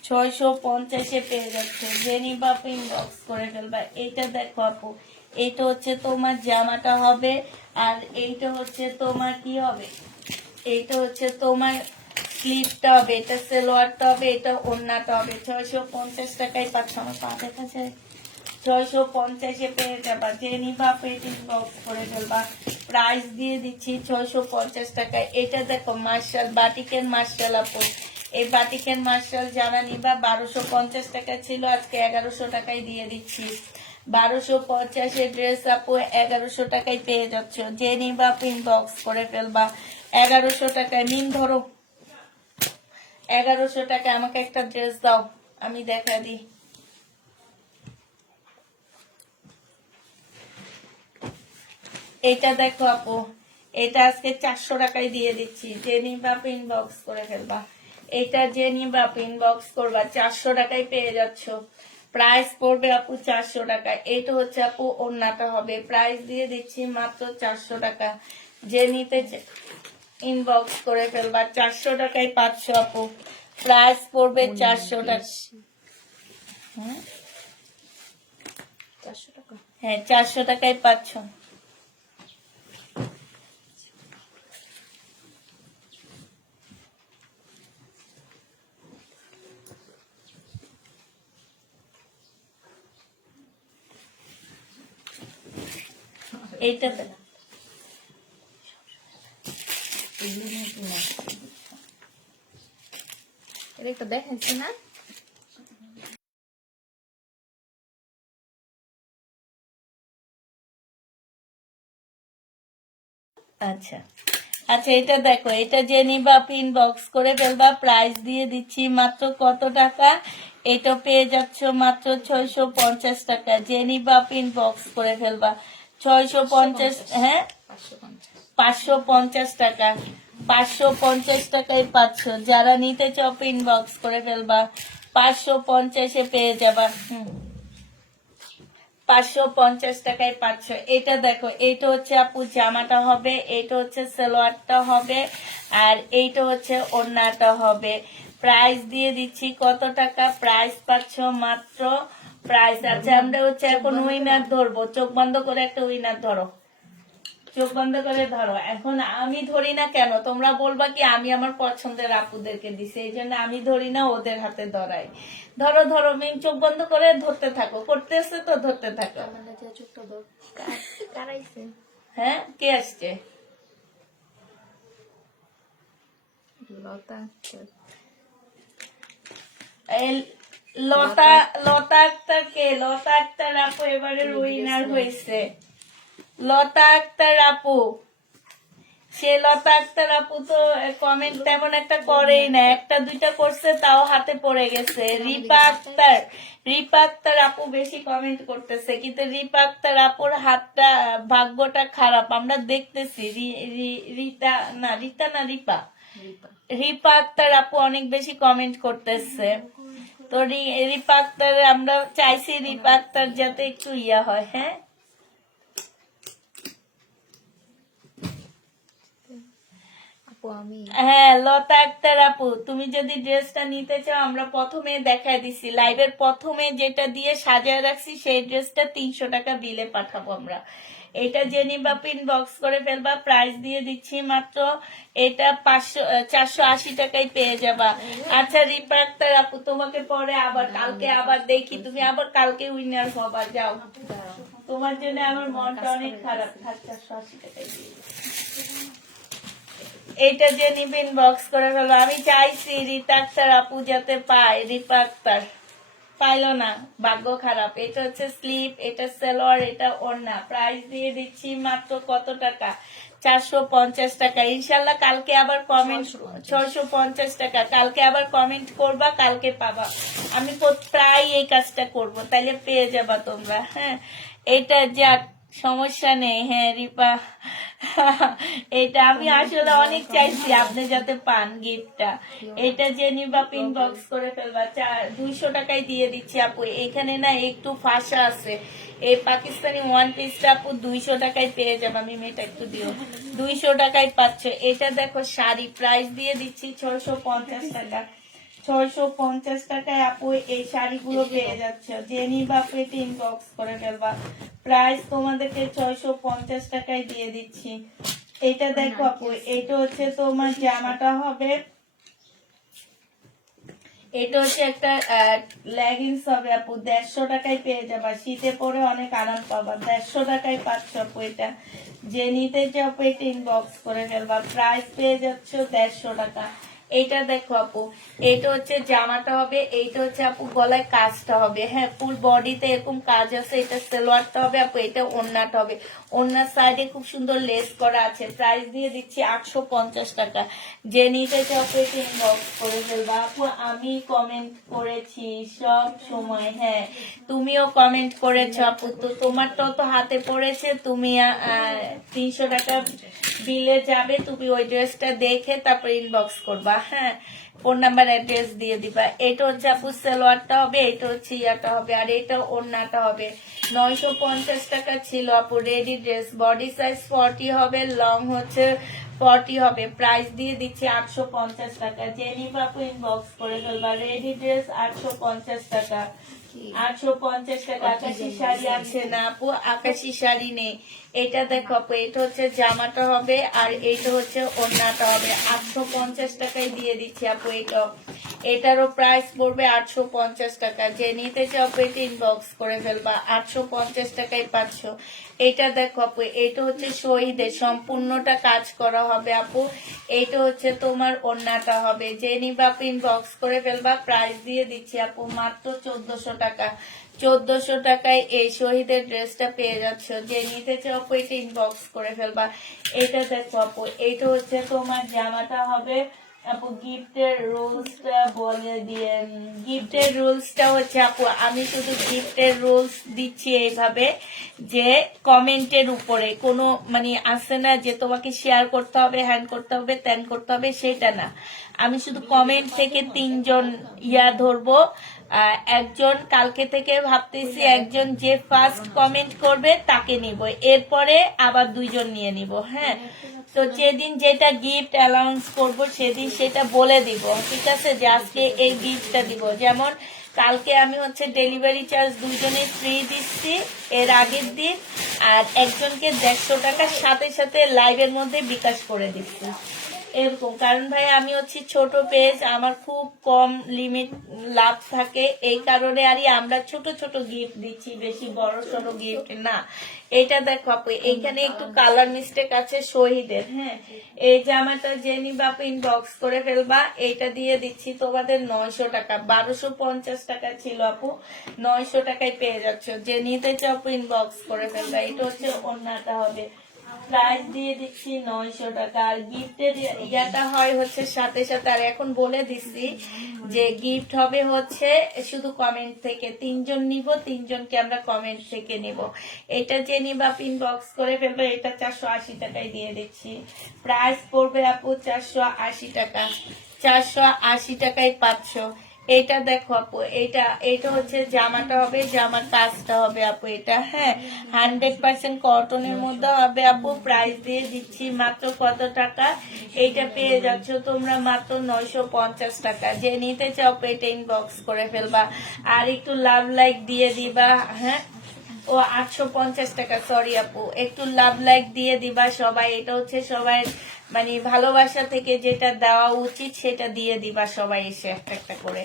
650-এ পেয়ে যাচ্ছে। যে নিবা পিন বক্স করে ফেলবা। এইটা দেখো আপু, এইটা হচ্ছে তোমার জামাটা হবে। আর এইটা হচ্ছে তোমার কি হবে, এইটা হচ্ছে তোমার স্লিপটা হবে। এটা সালোয়ারটা হবে, এটা ওড়নাটা হবে। 650 টাকায় পাচ্ছ। আমার পা দেখা যায়। 650-এ পেয়ে যাবা। যে নিবা পেটিং বক্স করে ফেলবা। প্রাইস দিয়ে দিচ্ছি 650 টাকায়। এটা দেখো মার্শাল, বাটিকের মার্শাল আপু। এই বাটিকের মার্শাল যারা নিবা 1250 টাকা ছিল, আজকে 1100 টাকায় দিয়ে দিচ্ছি। 1250-এর ড্রেস আপু 1100 টাকায় পেয়ে যাচ্ছ। যে নিবা পিন বক্স করে ফেলবা। 1100 টাকায়। নিন ধরো, 1100 টাকা। আমাকে একটা ড্রেস দাও, আমি দেখা দিই। এটা দেখো আপু, এটা আজকে 400 টাকায় দিয়ে দিচ্ছি। যে নিবা পিন বক্স করে ফেলবা। এটা যে নিবা পিন বক্স করবা। 400 টাকায় পেয়ে যাচ্ছ। প্রাইস পড়বে আপু 400 টাকা। এটা হচ্ছে আপু ওড়নাটা হবে। প্রাইস দিয়ে দিচ্ছি মাত্র 400 টাকা। যে নিতে ইনবক্স করে ফেলবা। 400 টাকায় পাচ্ছ আপু। প্রাইস পড়বে 400 টাকা। হ্যাঁ, 400 টাকায় পাচ্ছ। এইটাতে এটা একটা দেখাচ্ছি না। আচ্ছা, আচ্ছা এটা দেখো, এটা যে নিবা ইনবক্স করে ফেলবা, প্রাইস দিয়ে দিচ্ছি মাত্র কত টাকা, এটা পেয়ে যাচ্ছ মাত্র 650 টাকা। যে নিবা ইনবক্স করে ফেলবা 650, হ্যাঁ 550 টাকা, 550 টাকায় পাচ্ছ। যারা নিতে চাও ইনবক্স করে ফেলবা, 550-এ পেয়ে যাবা। 550 টাকায় পাচ্ছ। এটা দেখো, এটা হচ্ছে আপু জামাটা হবে, এটা হচ্ছে সালোয়ারটা হবে, আর এইটা হচ্ছে ওড়নাটা হবে। প্রাইস দিয়ে দিচ্ছি কত টাকা, প্রাইস পাচ্ছ মাত্র, প্রাইস আছে, আমরা হচ্ছে এখন উইনার ধরবো। চোখ বন্ধ করে একটা উইনার ধরো, চোখ বন্ধ করে ধরো। এখন আমি ধরি না কেন, তোমরা বলবা কি আমি আমার পছন্দের আপুদেরকে দিছি, এই জন্য আমি ধরি না, ওদের হাতে ধরাই। ধরো ধরো, মিম চোখ বন্ধ করে ধরতে থাকো, করতেছে তো ধরতে থাকো। হ্যাঁ, কে আসছে? লতা, লতা আক্তার কে? লতা আক্তার আপু এবারে উইনার হয়েছে। লতা আক্তার আপু, সে লতা আক্তার আপু তো কমেন্ট তেমন একটা করেই না, একটা দুইটা করছে তাও হাতে পড়ে গেছে। রিপা আক্তার, রিপা আক্তার আপু বেশি কমেন্ট করতেছে, কিন্তু রিপা আক্তার আপুর হাতটা, ভাগ্যটা খারাপ আমরা দেখতেছি। রিতা না, রিতা না, রিপা, রিপা আক্তার আপু অনেক বেশি কমেন্ট করতেছে। তো রিপা আক্তার, আমরা চাইছি রিপা আক্তার যাতে একটু ইয়া হয়। হ্যাঁ হ্যাঁ, লতা আক্তার আপু, তুমি যদি ড্রেসটা নিতে চাও, আমরা প্রথমে দেখায় দিছি, লাইভের প্রথমে যেটা দিয়ে সাজায় রাখছি সেই ড্রেসটা 300 টাকা বিলে পাঠাবো আমরা। এটা যে নিবা ইনবক্স করে ফেলবা, প্রাইস দিয়ে দিচ্ছি মাত্র, এটা 480 টাকায় পেয়ে যাবা। আচ্ছা রিপা আক্তার আপু, তোমাকে পরে আবার কালকে আবার দেখি, তুমি আবার কালকে উইনার হবা। যাও, তোমার জন্য আমার মনটা অনেক খারাপ। 480 টাকায় দিয়ে এটা যে নিবে ইনবক্স করে ফেলো। আমি চাইছি রিতা আক্তার আপু যাতে পায়, রিপা আক্তার পাইলো না, ভাগ্য খারাপ। এটা হচ্ছে স্লিপ, এটা সালোয়ার, এটা ওড়না। প্রাইস দিয়ে দিচ্ছি মাত্র কত টাকা, 450 টাকা। ইনশাল্লাহ কালকে আবার কমেন্ট, 650 টাকা। কালকে আবার কমেন্ট করবা, কালকে পাবা। আমি প্রায় এই কাজটা করব, তাইলে পেয়ে যাবা তোমরা। হ্যাঁ, এটা যাক, সমস্যা নেই। হ্যাঁ রিপা, এটা আমি আসলে অনেক চাইছি আপনি যাতে পান গিফটটা। এটা যে নিবা ইনবক্স করে ফেলবা, 200 টাকায় দিয়ে দিচ্ছি আপু। এখানে না একটু ফাঁসা আছে, এই পাকিস্তানি ওয়ান পিসটা আপু 200 টাকায় পেয়ে যাবে। আমি মেয়েটা একটু দিও, 200 টাকায় পাচ্ছ। এটা দেখো শাড়ি, প্রাইস দিয়ে দিচ্ছি 650 টাকা। 650 টাকায় আপু এই শাড়িগুলো পেয়ে যাচ্ছে। যে নিবা পেতে ইনবক্স করে ফেলবা, প্রাইস তোমাদেরকে 650 টাকায় দিয়ে দিচ্ছি। এটা দেখো আপু, এটা হচ্ছে তোমার জামাটা হবে, এটা হচ্ছে একটা লেগিংস হবে আপু, 150 টাকায় পেয়ে যাবা। শীতে পরে অনেক আরাম পাবা, 150 টাকায় পাচ্ছ আপু। এটা যে নিতে চাও এটা ইনবক্স করে ফেলবা, প্রাইস পেয়ে যাচ্ছ 150 টাকা। এইটা দেখো আপু, এটা হচ্ছে জামাটা হবে, এইটা হচ্ছে আপু গলায় কাজটা হবে। হ্যাঁ, ফুল বডিতে এরকম কাজ আছে। এটা সালোয়ারটা হবে আপু, এটা ওড়নাটা হবে। ওড়নার সাইডে খুব সুন্দর লেস করা আছে। প্রাইস দিয়ে দিচ্ছি 850 টাকা। যে নিতে চাও এটা ইনবক্স করে ফেলবা আপু। আমি কমেন্ট করেছি সব সময়, হ্যাঁ তুমিও কমেন্ট করেছো আপু, তো তোমারটাও তো হাতে পড়েছে। তুমি 300 টাকা বিলে যাবে, তুমি ওই ড্রেসটা দেখে তারপর ইনবক্স করবা। হ্যাঁ, ফোন নাম্বার অ্যাড্রেস দিয়ে দিবা। এটা হচ্ছে আপু সালোয়ারটা হবে, এটা হচ্ছে ইয়াটা হবে, আর এটা ওড়নাটা হবে। 950 টাকা ছিল আপু রেডি ড্রেস। বডি সাইজ 40 হবে, লং হচ্ছে 40 হবে। প্রাইস দিয়ে দিচ্ছি 850 টাকা। যে নিবা আপু ইনবক্স করে ফেলবা। রেডি ড্রেস 850 টাকা, 850 টাকা। আকাশি শাড়ি আছে না আপু? আকাশি শাড়ি নেই। এটা দেখো আপু, এটা হচ্ছে জামাটা হবে, আর এটা হচ্ছে ওড়নাটা হবে। 850 টাকায় দিয়ে দিচ্ছি আপু। এটারও প্রাইস পড়বে 850 টাকা। যে নিতে চাও এটা ইনবক্স করে ফেলবা, 850 টাকায় পাচ্ছ। এটা দেখো আপু, এটা হচ্ছে শহীদের, সম্পূর্ণটা কাজ করা হবে আপু। এইটা হচ্ছে তোমার ওড়নাটা হবে। যে নিবা আপু ইনবক্স করে ফেলবা, প্রাইস দিয়ে দিচ্ছি আপু মাত্র 1400 টাকা। 1400 টাকায় এই শহীদের ড্রেসটা পেয়ে যাচ্ছ। যে নিতে চাও আপু এটা ইনবক্স করে ফেলবা। এটা দেখো আপু, এটা হচ্ছে তোমার জামাটা হবে আপু গিফটের রুলসটা বলে দিয়ে, গিফটের রুলসটা হচ্ছে আপু আমি শুধু গিফটের রুলস দিচ্ছি এইভাবে যে কমেন্টের উপরে কোনো মানে আছে না যে তোমাকে শেয়ার করতে হবে, হ্যান্ড করতে হবে, ত্যান করতে হবে, সেটা না। আমি শুধু কমেন্ট থেকে 3 জন ধরবো। একজন কালকে থেকে ভাবতেছি একজন যে ফার্স্ট কমেন্ট করবে তাকে নিব, এরপরে আবার 2 জন নিয়ে নিব। হ্যাঁ, তো যেদিন যেটা গিফট অ্যালাউন্স করব সেদিন সেটা বলে দিব, ঠিক আছে, যে আজকে এই গিফটটা দিব। যেমন কালকে আমি হচ্ছে ডেলিভারি চার্জ 2 জনের ফ্রি দিচ্ছি এর আগের দিন, আর একজনকে 150 টাকার সাথে সাথে লাইভের মধ্যে বিকাশ করে দিচ্ছি এরকম। কারণ ভাই আমি হচ্ছে ছোট পেজ, আমার খুব কম লিমিট লাভ থাকে, এই কারণে আর আমরা ছোট ছোট গিফট দিচ্ছি, বেশি বড় সড়ো গিফট না। এটা দেখো আপু, এইখানে একটু কালার মিস্টেক আছে শহীদের। হ্যাঁ, এই জামাটা যে নিবা আপু ইনবক্স করে ফেলবা। এইটা দিয়ে দিচ্ছি তোমাদের 900 টাকা, 1250 টাকা ছিল আপু, 900 টাকায় পেয়ে যাচ্ছ। যে নিতে চাও আপু ইনবক্স করে ফেলবা। এটা হচ্ছে ওড়নাটা হবে, প্রাইস দিয়ে দিচ্ছি 900 টাকা। আর গিফটের ইয়াটা হয় হচ্ছে সাথে সাথে। আর এখন বলে দিচ্ছি যে গিফট হবে হচ্ছে শুধু কমেন্ট থেকে 3 জন নিব, 3 জনকে আমরা কমেন্ট থেকে নিব। এটা যে নিবা ইনবক্স করে ফেলবে। এটা 480 টাকায় দিয়ে দিচ্ছি, প্রাইস পড়বে আপু 480 টাকা, 480 টাকায় 500। এটা দেখো আপু, এটা হচ্ছে জামাটা হবে, জামার কাজটা হবে আপু এটা। হ্যাঁ, 100% কটনের মধ্যে হবে আপু। প্রাইস দিয়ে দিচ্ছি মাত্র কত টাকা, এইটা পেয়ে যাচ্ছ তোমরা মাত্র 950 টাকা। যে নিতে চাও এটা ইনবক্স করে ফেলবা, আর একটু লাভ লাইক দিয়ে দিবা। হ্যাঁ, ও 850 টাকা, সরি আপু, একটু লাভ লাইক দিয়ে দিবা সবাই। এটা হচ্ছে সবাই মানে ভালোবাসা থেকে যেটা দেওয়া উচিত সেটা দিয়ে দিবা সবাই, এসে একটা একটা করে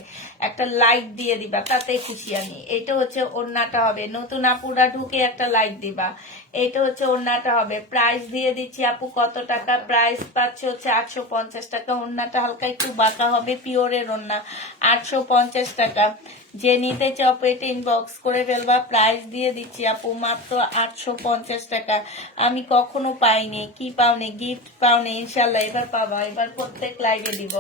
একটা লাইক দিয়ে দিবা, তাতে খুশি আমি। এটা হচ্ছে ওড়নাটা হবে, নতুন আপুরা ঢুকে একটা লাইক দিবা। এটা হচ্ছে ওড়নাটা হবে, প্রাইস দিয়ে দিচ্ছি আপু কত টাকা, প্রাইস পাচ্ছে হচ্ছে 850 টাকা। ওড়নাটা হালকা একটু বাঁকা হবে, পিওরের ওড়না, 850 টাকা। যে নিতে চাও এটা ইনবক্স করে ফেলবা। প্রাইস দিয়ে দিচ্ছি আপু মাত্র 850 টাকা। আমি কখনো পাইনি, কি পাওনি, গিফট পাওনি, ইনশাল্লাহ এবার পাবা, এবার প্রত্যেক লাইভে দিব।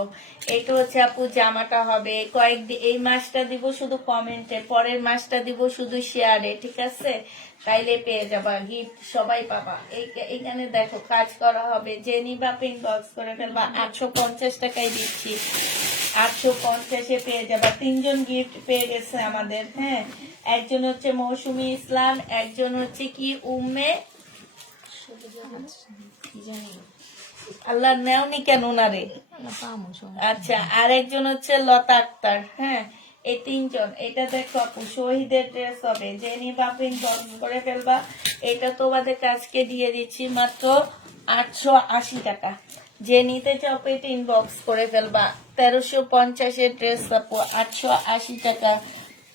এটা হচ্ছে আপু জামাটা হবে, কয়েকদিন এই মাসটা দিব শুধু কমেন্টে, পরের মাসটা দিব শুধু শেয়ারে, ঠিক আছে, তাইলে পেয়ে যাবা গিফট, সবাই পাবা। এইখানে দেখো কাজ করা হবে, যে নিবা ইনবক্স করে ফেলবা। 850 টাকায় দিচ্ছি, 850-এ পেয়ে যাবা। 3 জন গিফট পেয়ে গেছে আমাদের। হ্যাঁ, একজন হচ্ছে মৌসুমী ইসলাম, একজন হচ্ছে কি উম্মে আল্লাহ নেওনি কেন ওনারে, আচ্ছা, আর একজন হচ্ছে লতা আক্তার। হ্যাঁ, এই 3 জন। এটা দেখো আপু শহীদের ড্রেস হবে, যে নিবা ইনবক্স করে ফেলবা। এটা তোমাদের কাছকে দিয়ে দিচ্ছি মাত্র 880 টাকা। যে নিতে চাও এটা ইনবক্স করে ফেলবা। 1350-এর ড্রেস আপু 880 টাকা,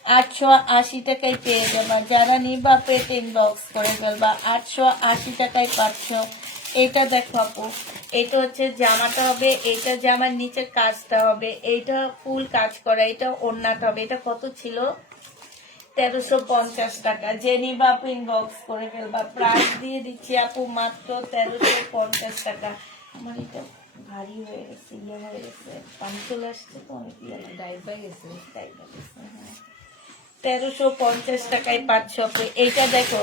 880 টাকায় পেয়ে যাবা। যারা নিবা এটা ইনবক্স করে ফেলবা, 880 টাকায় 500। এটা দেখো আপু, এটা হচ্ছে জামাটা হবে, এটা জামার নিচের কাজটা হবে, এইটা ফুল কাজ করা, এটা ওড়নাটা হবে। এটা কত ছিল, 1350 টাকা। যে নিবা আপু ইনবক্স করে ফেলবা। প্রাইস দিয়ে দিচ্ছি আপু মাত্র 1350 টাকা। আমার এটা ভারী হয়ে গেছে, ইয়ে হয়ে গেছে, পানি চলে আসছে তো অনেক, ডাইভ হয়ে গেছে, হ্যাঁ। 1350 টাকায় 500 আপু। এইটা দেখো,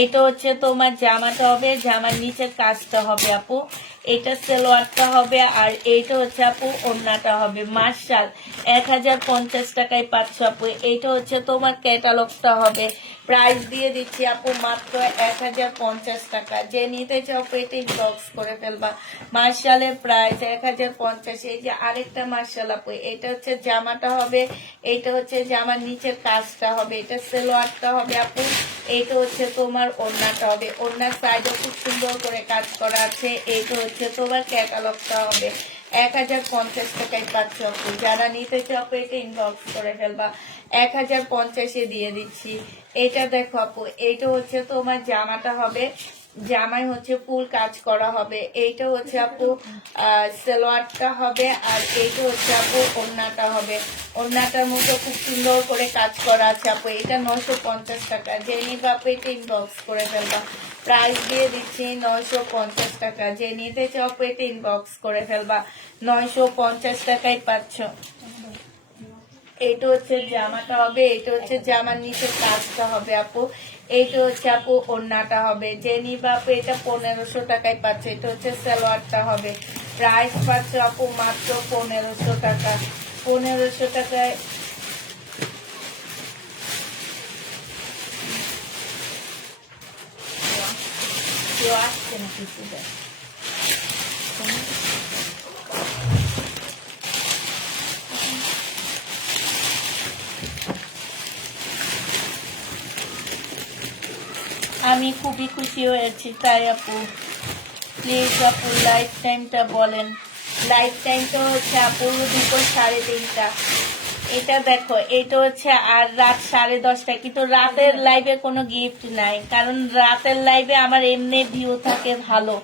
এইটা হচ্ছে তোমার জামাটা হবে, জামার নিচের কাজটা হবে আপু, এটা সালোয়ারটা হবে, আর এইটা হচ্ছে আপু ওড়নাটা হবে। মার্শাল 1050 টাকায় 500 আপু। এইটা হচ্ছে তোমার ক্যাটালগটা হবে। প্রাইস দিয়ে দিচ্ছি আপু মাত্র 1050 টাকা। যে নিতে চাও এটা ইনবক্স করে ফেলবা। মার্শালের প্রাইস 1050। এই যে আরেকটা মার্শাল আপু, এটা হচ্ছে জামাটা হবে, এইটা হচ্ছে জামার নিচের কাজটা হবে, এটা সালোয়ারটা হবে আপু, এইটা হচ্ছে তোমার ওড়নাটা হবে, ওড়নার সাইডে খুব সুন্দর করে কাজ করা আছে। এইটা হচ্ছে তোমার ক্যাটালগটা হবে। 1050 টাকায় 500 আপু। যারা নিতে চাও এটা ইনবক্স করে ফেলবা। 1050-এ দিয়ে দিচ্ছি। এটা দেখো আপু, এইটা হচ্ছে তোমার জামাটা হবে, জামাই হচ্ছে ফুল কাজ করা হবে। এইটা হচ্ছে আপু সালোয়ারটা হবে, আর এইটা হচ্ছে আপু ওড়নাটা হবে। ওড়নাটার মধ্যে খুব সুন্দর করে কাজ করা আছে আপু। এটা 950 টাকা। যে নিবে আপু এটা ইনবক্স করে ফেলবা। প্রাইস দিয়ে দিচ্ছি 950 টাকা। যে নিতে চাও আপু এটা ইনবক্স করে ফেলবা। 950 টাকায় পাচ্ছ। এইটা হচ্ছে জামাটা হবে, এটা হচ্ছে জামার নিচে কাজটা হবে আপু। এইটা হচ্ছে আপু ওড়নাটা হবে। যে নিবা আপু এটা 1500 টাকায় পাচ্ছে। এটা হচ্ছে সালোয়ারটা হবে। প্রাইস পাচ্ছে আপু মাত্র 1500 টাকা। 1500 টাকায় কেউ আসছে না কিছু দেয়। আমি খুবই খুশি হয়েছি তাই আপু। প্লিজ আপু লাইফ টাইমটা বলেন। লাইফ টাইমটা হচ্ছে আপু দুপুর 3:30। এটা দেখো, এটা হচ্ছে আর রাত 10:30। কিন্তু রাতের লাইভে কোনো গিফট নাই, কারণ রাতের লাইভে আমার এমনি ভিউ থাকে ভালো।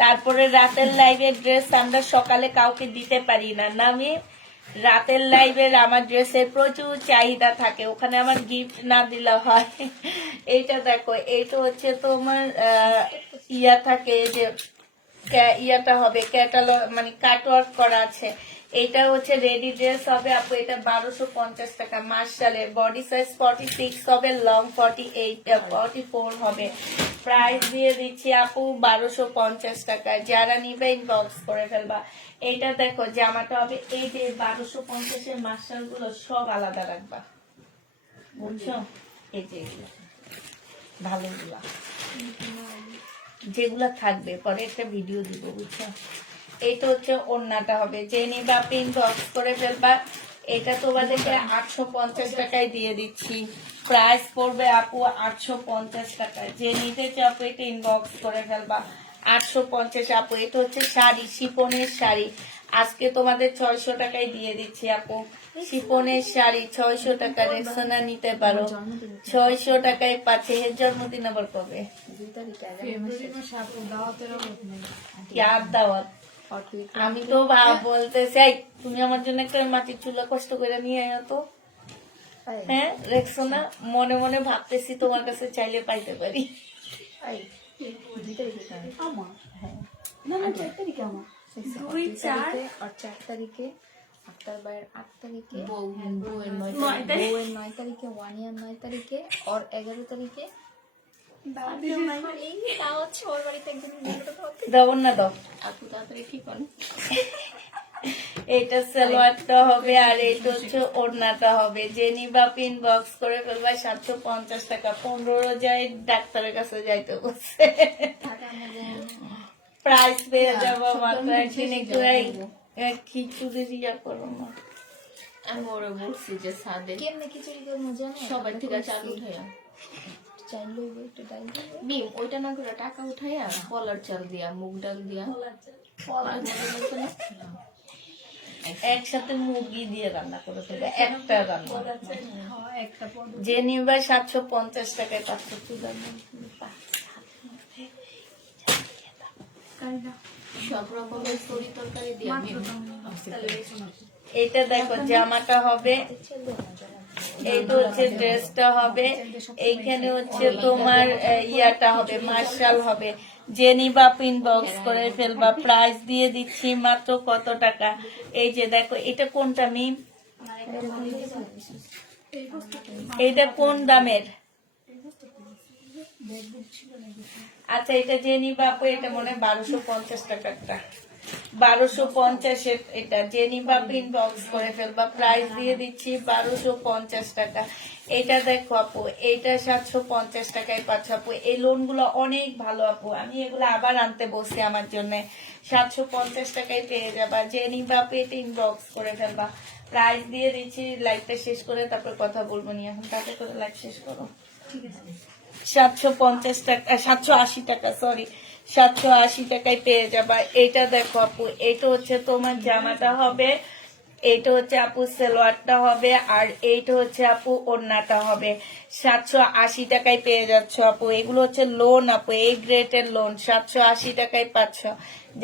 তারপরে রাতের লাইভের ড্রেস আমরা সকালে কাউকে দিতে পারি না। না আমি রাতের লাইভের আমার ড্রেসের প্রচুর চাহিদা থাকে, ওখানে আমার গিফট না দিলে হয়। এইটা দেখো, এইটা হচ্ছে তোমার ইয়া থাকে যে ইয়াটা হবে ক্যাটালগ, মানে কাটওয়ার্ক করা আছে। এটা হচ্ছে রেডি ড্রেস হবে আপু। এটা 1250 টাকা। মার্শালের বডি সাইজ 46 হবে, লং 44 হবে। প্রাইস দিয়ে দিচ্ছি আপু 1250 টাকা। যারা নিবে ইনবক্স করে ফেলবা। এইটা দেখো জামাটা হবে, এই যে 1250-এর মার্শাল গুলো সব আলাদা রাখবা, বুঝছো? এই যে ভালোগুলা যেগুলা থাকবে পরে একটা ভিডিও দিব, বুঝছো? এইটা হচ্ছে ওড়নাটা হবে। যে নিবা ইনবক্স করে ফেলবা। এটা তোমাদেরকে 850 টাকায় দিয়ে দিচ্ছি। প্রাইস পড়বে আপু 850 টাকা। যে নিতে চাও এটা ইনবক্স করে ফেলবা। 850 আপু। এটা হচ্ছে শাড়ি, শিফনের শাড়ি। আজকে তোমাদের 600 টাকায় দিয়ে দিচ্ছি আপু। শিফনের শাড়ি 600 টাকা। রেক্সোনা নিতে পারো। 600 টাকায় পাচ্ছে। এর জন্মদিন আবার কবে? কি আর দাওয়াত? আমি তো বলতে চাই তুমি আমার জন্য একটা মাটির চুলা কষ্ট করে নিয়ে আয় তো। হ্যাঁ রেক্সোনা, মনে মনে ভাবতেছি তোমার কাছে চাইলে পাইতে পারি। 4 তারিখে, আক্তার ভাইয়ের 8 তারিখে, বউয়ের 9 তারিখে, 1 ইয়ার 9 তারিখে, और 11 তারিখে তাও হচ্ছে ওর বাড়িতে একজন দাও না দাও। আপু তাড়াতাড়ি ঠিক হন। এটা সালোয়ারটা হবে, আর এইটা হচ্ছে ওড়নাটা হবে। যে নিবা ইনবক্স করে ফেলবা। 750 টাকা। 15 যায় ডাক্তারের কাছে যাইতে বলছে। প্রাইস পেয়ে যাবো মাত্র। একদিন একটু খিচুড়ি ইয়া করো না। আমি ওরা বলছি যে সাদে কেমনে খিচুড়ি করবো জানো, সবার থেকে চাল উঠাইয়া চাল লইবো, একটু ডাল দিব, বিম ওইটা না করে টাকা উঠাইয়া কলার চাল দিয়া, মুগ ডাল দিয়া, একসাথে মুরগি দিয়ে রান্না করে ফেলবে। একটা রান্না যে নিবা 750 টাকায় 500 চুলার সব রকমের তরি তরকারি দিয়া। এটা দেখো জামাটা হবে, এইটা হচ্ছে ড্রেসটা হবে, এইখানে হচ্ছে তোমার ইয়াটা হবে, মার্শাল হবে। যে নিবা ইনবক্স করে ফেলবা। প্রাইস দিয়ে দিচ্ছি মাত্র কত টাকা? এই যে দেখো, এটা কোনটা মিম? এইটা কোন দামের? আচ্ছা এটা যে নিবা আপু, এটা মনে হয় 1250 টাকারটা। 1250-এর এটা যে নিবা ইনবক্স করে ফেলবা। প্রাইস দিয়ে দিচ্ছি 1250 টাকা। এটা দেখো আপু, এইটা 750 টাকায় পাচ্ছ আপু। এই লোন গুলো অনেক ভালো আপু, আমি এগুলো আবার আনতে বসছি আমার জন্য। 750 টাকায় পেয়ে যাবা। যে নিবা আপু এটা ইনবক্স করে ফেলবা। প্রাইস দিয়ে দিচ্ছি। লাইভটা শেষ করে তারপর কথা বলবো নি, এখন তাতে করে লাইভ শেষ করো। ঠিক আছে। 750 টাকা, 780 টাকা, সরি 780 টাকায় পেয়ে যাবা। এটা দেখো আপু, এটা হচ্ছে তোমার জামাটা হবে, এইটা হচ্ছে আপু সালোয়ারটা হবে, আর এইটা হচ্ছে আপু ওড়নাটা হবে। 780 টাকায় পেয়ে যাচ্ছ আপু। এগুলো হচ্ছে লোন আপু, এই গ্রেটের লোন। 780 টাকায় পাচ্ছ।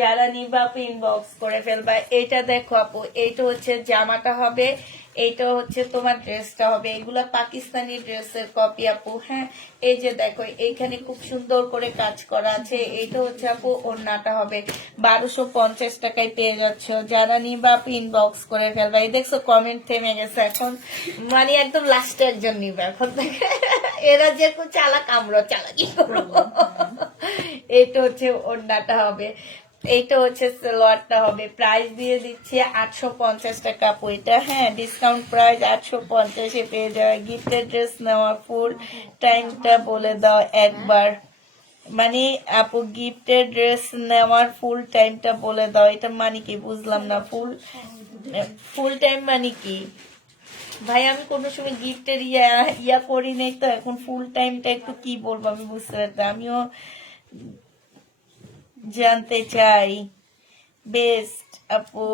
যারা নিবা আপু ইনবক্স করে ফেলবা। এইটা দেখো আপু, এইটা হচ্ছে জামাটা হবে, এইটা হচ্ছে তোমার ড্রেসটা হবে। এগুলা পাকিস্তানি ড্রেসের কপি আপু। হ্যাঁ, এই যে দেখো এইখানে খুব সুন্দর করে কাজ করা আছে। এইটা হচ্ছে আপু ওড়নাটা হবে। 1250 টাকায় পেয়ে যাচ্ছ। যারা নিবা আপু ইনবক্স করে ফেলবা। এই দেখছো কমেন্ট থেমে গেছে এখন, মানে একদম লাস্টে একজন নিবে এখন থেকে। এরা যে খুব চালাক, আমরা চালাকি করবো। এইটা হচ্ছে ওড়নাটা হবে, এইটা হচ্ছে সালোয়ারটা হবে। প্রাইস দিয়ে দিচ্ছি 850 টাকা আপু এটা। হ্যাঁ, ডিসকাউন্ট প্রাইস 850-এ পেয়ে যাবে। গিফটের ড্রেস নেওয়া ফুল টাইমটা বলে দাও একবার। মানে আপু গিফটের ড্রেস নেওয়ার ফুল টাইমটা বলে দাও। এটা মানে কি বুঝলাম না। ফুল টাইম মানে কি ভাই? আমি কোনো সময় গিফটের ইয়া করি নাই তো, এখন ফুল টাইমটা একটু কি বলবো আমি বুঝতে পারছি। আমিও জানতে চাই। বেস্ট আপু,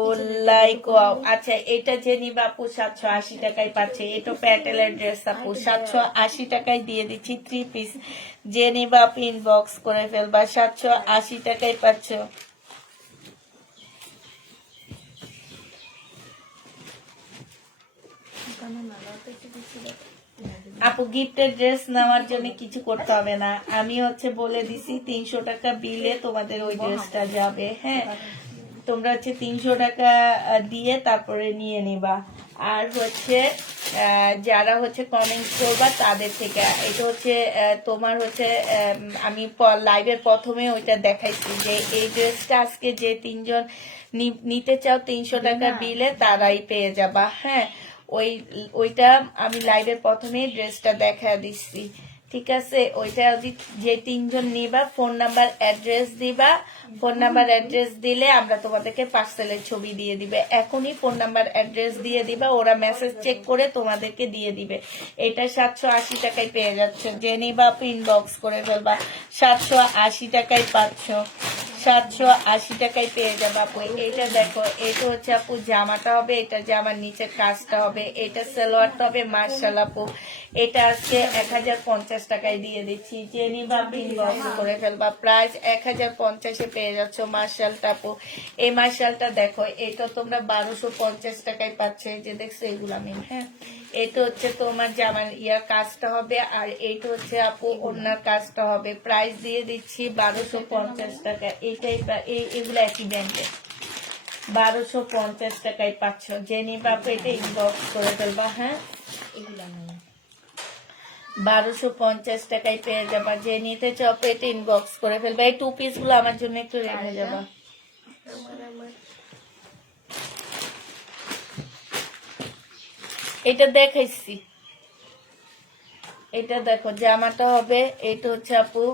লাইক ওয়াও। আচ্ছা, এটা যে নিবা আপু 780 টাকায় পাচ্ছে। এটা প্যাটেলের ড্রেস আপু, 780 টাকায় দিয়ে দিচ্ছি 3 পিস। যে নিবা আপু ইনবক্স করে ফেলবা। 780 টাকায় পাচ্ছ। আপু গিফটের ড্রেস নেওয়ার জন্য কিছু করতে হবে না, আমি হচ্ছে বলে দিছি 300 টাকা বিলে তোমাদের ওই ড্রেসটা যাবে। হ্যাঁ, তোমরা হচ্ছে 300 টাকা দিয়ে তারপরে নিয়ে নিবা। আর হচ্ছে যারা হচ্ছে কমেন্ট করবা তাদের থেকে। এটা হচ্ছে তোমার হচ্ছে আমি লাইভের প্রথমে ওইটা দেখাইছি যে এই ড্রেসটা আজকে যে 3জন নিতে চাও 300 টাকা বিলে তারাই পেয়ে যাবা। হ্যাঁ, ওইটা আমি লাইভের প্রথমেই ড্রেসটা দেখা দিচ্ছি। ঠিক আছে, ওইটা যে 3জন নিবা ফোন নাম্বার অ্যাড্রেস দিবা। ফোন নাম্বার অ্যাড্রেস দিলে আমরা তোমাদেরকে পার্সেলের ছবি দিয়ে দিবে। এখনই ফোন নাম্বার অ্যাড্রেস দিয়ে দিবা, ওরা মেসেজ চেক করে তোমাদেরকে দিয়ে দিবে। এটা 780 টাকায় পেয়ে যাচ্ছে। যে নিবা আপু ইনবক্স করে ফেলবা। 780 টাকায় পাচ্ছ। 780 টাকায় পেয়ে যাবে আপু। এইটা দেখো, এটা হচ্ছে আপু জামাটা হবে, এটা জামার নিচের কাজটা হবে, এটা সালোয়ারটা হবে। মার্শাল আপু, এটা আজকে 1050 টাকায় দিয়ে দিচ্ছি। যে নিবা আপু ইনবক্স করে ফেলবা। প্রাইস 1050-এ পেয়ে যাচ্ছ মার্শালটা আপু। এই মার্শালটা দেখো, এটা তোমরা 1250 টাকায় পাচ্ছ। এই যে দেখছো এগুলো আমি। হ্যাঁ, এটা হচ্ছে তোমার জামার ইয়ার কাজটা হবে, আর এইটা হচ্ছে আপু ওনার কাজটা হবে। প্রাইস দিয়ে দিচ্ছি 1250 টাকা। এগুলো একই ব্র্যান্ডের। 1250 টাকায় পাচ্ছ। যে নিবা আপু এটা ইনবক্স করে ফেলবা। হ্যাঁ, 1250 টাকায় পেয়ে যাবা। যে নিতে চাও এটা ইনবক্স করে ফেলবা। এই 2 পিস গুলো আমার জন্য একটু রেখে যাবা। এটা দেখাইছি, এটা দেখো জামাটা হবে, এটা হচ্ছে আপু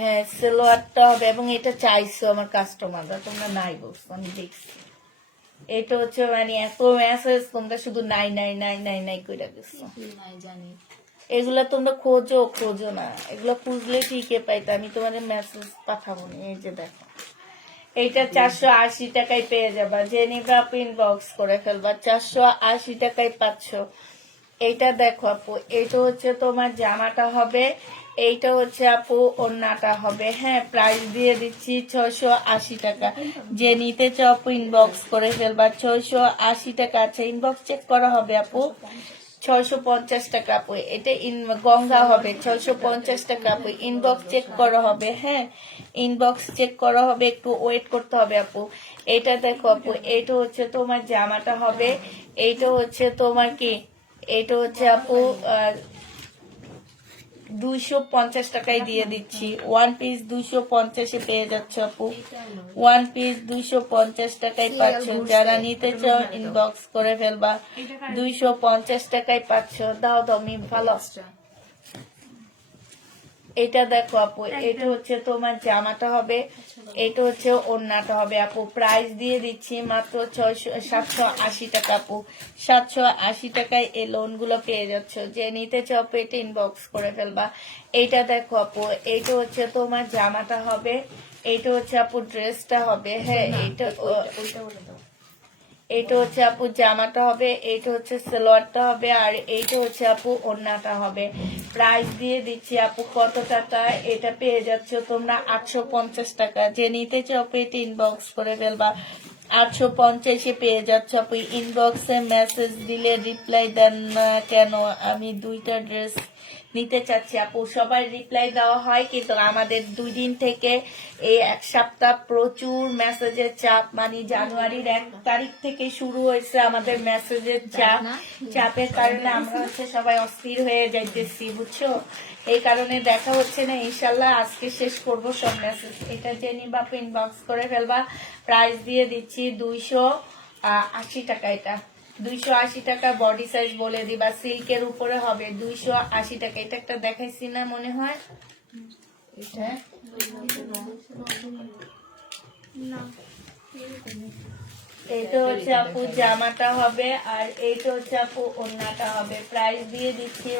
হ্যাঁ সালোয়ারটা হবে, এবং এটা চাইছো আমার কাস্টমাররা, তোমরা নাই বলছো আমি দেখছি। এটা হচ্ছে মানে এত মেসেজ তোমরা শুধু নাই নাই নাই নাই নাই কইরা দিছো। এগুলা তোমরা খোঁজো না, এগুলা খুঁজলে ঠিকই পাইতে, আমি তোমাদের মেসেজ পাঠাবো না। এই যে দেখো, এইটা 480 টাকায় পেয়ে যাবা। যে নিবা আপু ইনবক্স করে ফেলবা। 480 টাকায় পাচ্ছ। এইটা দেখো আপু, এইটা হচ্ছে তোমার জামাটা হবে, এইটা হচ্ছে আপু ওড়নাটা হবে। হ্যাঁ, প্রাইস দিয়ে দিচ্ছি 680 টাকা। যে নিতে চাও আপু ইনবক্স করে ফেলবা। 680 টাকা। আচ্ছা, ইনবক্স চেক করা হবে আপু। 650 টাকা আপু। এটা গঙ্গা হবে। 650 টাকা আপু। ইনবক্স চেক করা হবে। হ্যাঁ, ইনবক্স চেক করা হবে, একটু ওয়েট করতে হবে আপু। এটা দেখো আপু, এইটা হচ্ছে তোমার জামাটা হবে, এইটা হচ্ছে তোমার কি, এটা হচ্ছে আপু 250 টাকায় দিয়ে দিচ্ছি। 1 পিস 250-এ পেয়ে যাচ্ছে আপু। 1 পিস 250 টাকায় পাচ্ছ। যারা নিতে চাও ইনবক্স করে ফেলবা। 250 টাকায় পাচ্ছ। দাও দাও মি ভালো। এটা দেখো আপু, এটা হচ্ছে তোমার জামাটা হবে, এটা হচ্ছে ওড়নাটা হবে আপু। প্রাইস দিয়ে দিচ্ছি মাত্র 780 টাকা আপু। 780 টাকায় এই লোন গুলো পেয়ে যাচ্ছ। যে নিতে চাও পেটে ইনবক্স করে ফেলবা। এইটা দেখো আপু, এইটা হচ্ছে তোমার জামাটা হবে, এইটা হচ্ছে আপু ড্রেসটা হবে। হ্যাঁ, এইটা হচ্ছে আপু জামাটা হবে, এইটা হচ্ছে সালোয়ারটা হবে, আর এইটা হচ্ছে আপু ওড়নাটা হবে। প্রাইস দিয়ে দিচ্ছি আপু কত টাকা, এটা পেয়ে যাচ্ছ তোমরা 850 টাকা। যে নিতে চাও পেটে ইনবক্স করে ফেলবা। 850 পেয়ে যাচ্ছ আপু। ইনবক্সে মেসেজ দিলে রিপ্লাই দেন না কেন? আমি 2টা ড্রেস নিতে চাচ্ছি আপু। সবাই রিপ্লাই দেওয়া হয়, কিন্তু আমাদের 2 দিন থেকে এই 1 সপ্তাহ প্রচুর মেসেজের চাপ, মানে জানুয়ারির 1 তারিখ থেকে শুরু হয়েছে আমাদের মেসেজের চাপ। চাপের কারণে আমরা হচ্ছে সবাই অস্থির হয়ে যাইতেছি, বুঝছো? এই কারণে দেখা হচ্ছে না। ইনশাল্লাহ আজকে শেষ করবো সব মেসেজ। এটা যে নিবা ইনবক্স করে ফেলবা। প্রাইস দিয়ে দিচ্ছি 280 টাকা। এটা 280 টাকা। বডি সাইজ বলে দিবা, সিল্কের উপরে হবে 280 টাকা। এটা একটা দেখাইছি না মনে হয়, হ্যাঁ? এইটা হচ্ছে আপু জামাটা হবে, আর এইটা হচ্ছে আপু ওড়নাটা হবে। প্রাইস দিয়ে দিচ্ছি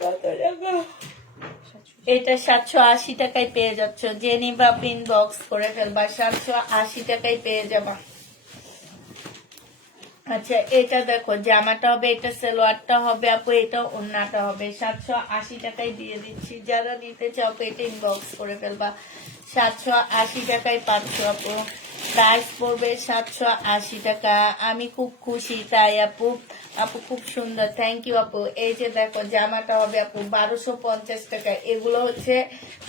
কত টাকা? এটা 780 টাকায় পেয়ে যাচ্ছ। যে নিবা ইনবক্স করে ফেলবা, 780 টাকায় পেয়ে যাবা। আচ্ছা, এটা দেখো জামাটা হবে, এটা সালোয়ারটা হবে আপু, এটা ওড়নাটা হবে। 780 টাকায় দিয়ে দিচ্ছি। যারা নিতে চাও এটা ইনবক্স করে ফেলবা। 780 টাকায় পাচ্ছ আপু। প্রাইস পড়বে 780 টাকা। আমি খুব খুশি তাই আপু। আপু খুব সুন্দর, থ্যাংক ইউ আপু। এই যে দেখো জামাটা হবে আপু 1250 টাকা। এগুলো হচ্ছে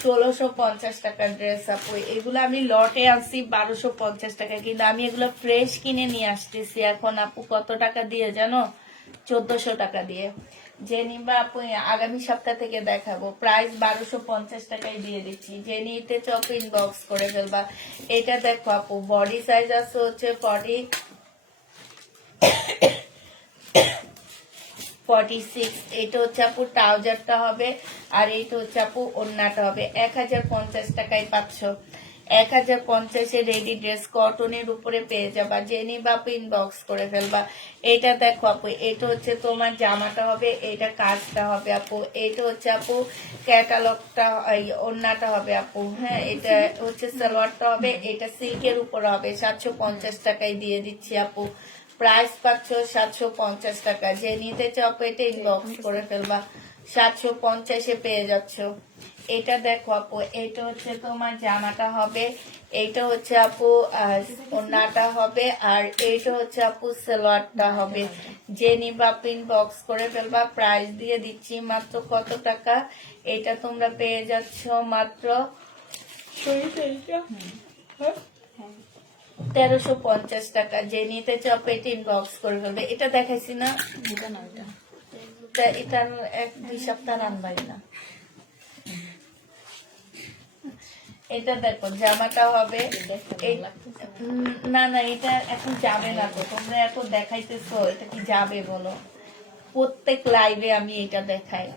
1650 টাকার ড্রেস আপু। এগুলো আমি লটে আনছি 1250 টাকা, কিন্তু আমি এগুলো ফ্রেশ কিনে নিয়ে আসতেছি এখন আপু। কত টাকা দিয়ে জানো? 1400 টাকা দিয়ে। যে নিবা আপু আগামী সপ্তাহ থেকে দেখাবো। প্রাইস 1250 টাকায় দিয়ে দিচ্ছি। যে নিতে চপ ইনবক্স করে ফেলবা। এটা দেখো আপু বডি সাইজ আছে হচ্ছে 46। এটা হচ্ছে আপু ট্রাউজারটা হবে, আর এইটা হচ্ছে আপু ওড়নাটা হবে। 1050 টাকায় পাচ্ছ। 1050 রেডি ড্রেস কটনের উপরে পেয়ে যাবা। যে নিবা আপু ইনবক্স করে ফেলবা। এটা দেখো আপু, এটা হচ্ছে তোমার জামাটা হবে, এটা কাজটা হবে আপু। এটা হচ্ছে আপু ক্যাটালগটা, ওড়নাটা হবে আপু। হ্যাঁ, এটা হচ্ছে সালোয়ারটা হবে, এটা সিল্কের উপরে হবে। 750 টাকায় দিয়ে দিচ্ছি আপু। প্রাইস পাচ্ছ 750 টাকা। যে নিতে চাও এটা ইনবক্স করে ফেলবা। 750 পেয়ে যাচ্ছ। এটা দেখো আপু, এটা হচ্ছে তোমার জামাটা হবে, এইটা হচ্ছে আপু ওড়নাটা হবে, আর এইটা হচ্ছে আপু সালোয়ারটা হবে। যে নিবা ইনবক্স করে ফেলবা। প্রাইস দিয়ে দিচ্ছি মাত্র কত টাকা? এটা তোমরা পেয়ে যাচ্ছ মাত্র 1350 টাকা। যে নিতে চাও এটা ইনবক্স করে ফেলবে। এটা দেখাইছি না? এটা 1-2 সপ্তাহ রানবাই না। এটা দেখো জামাটা হবে, না না এটা এখন যাবে না তো। তোমরা এত দেখাইতেছো, এটা কি যাবে বলো? প্রত্যেক লাইভে আমি এটা দেখাই,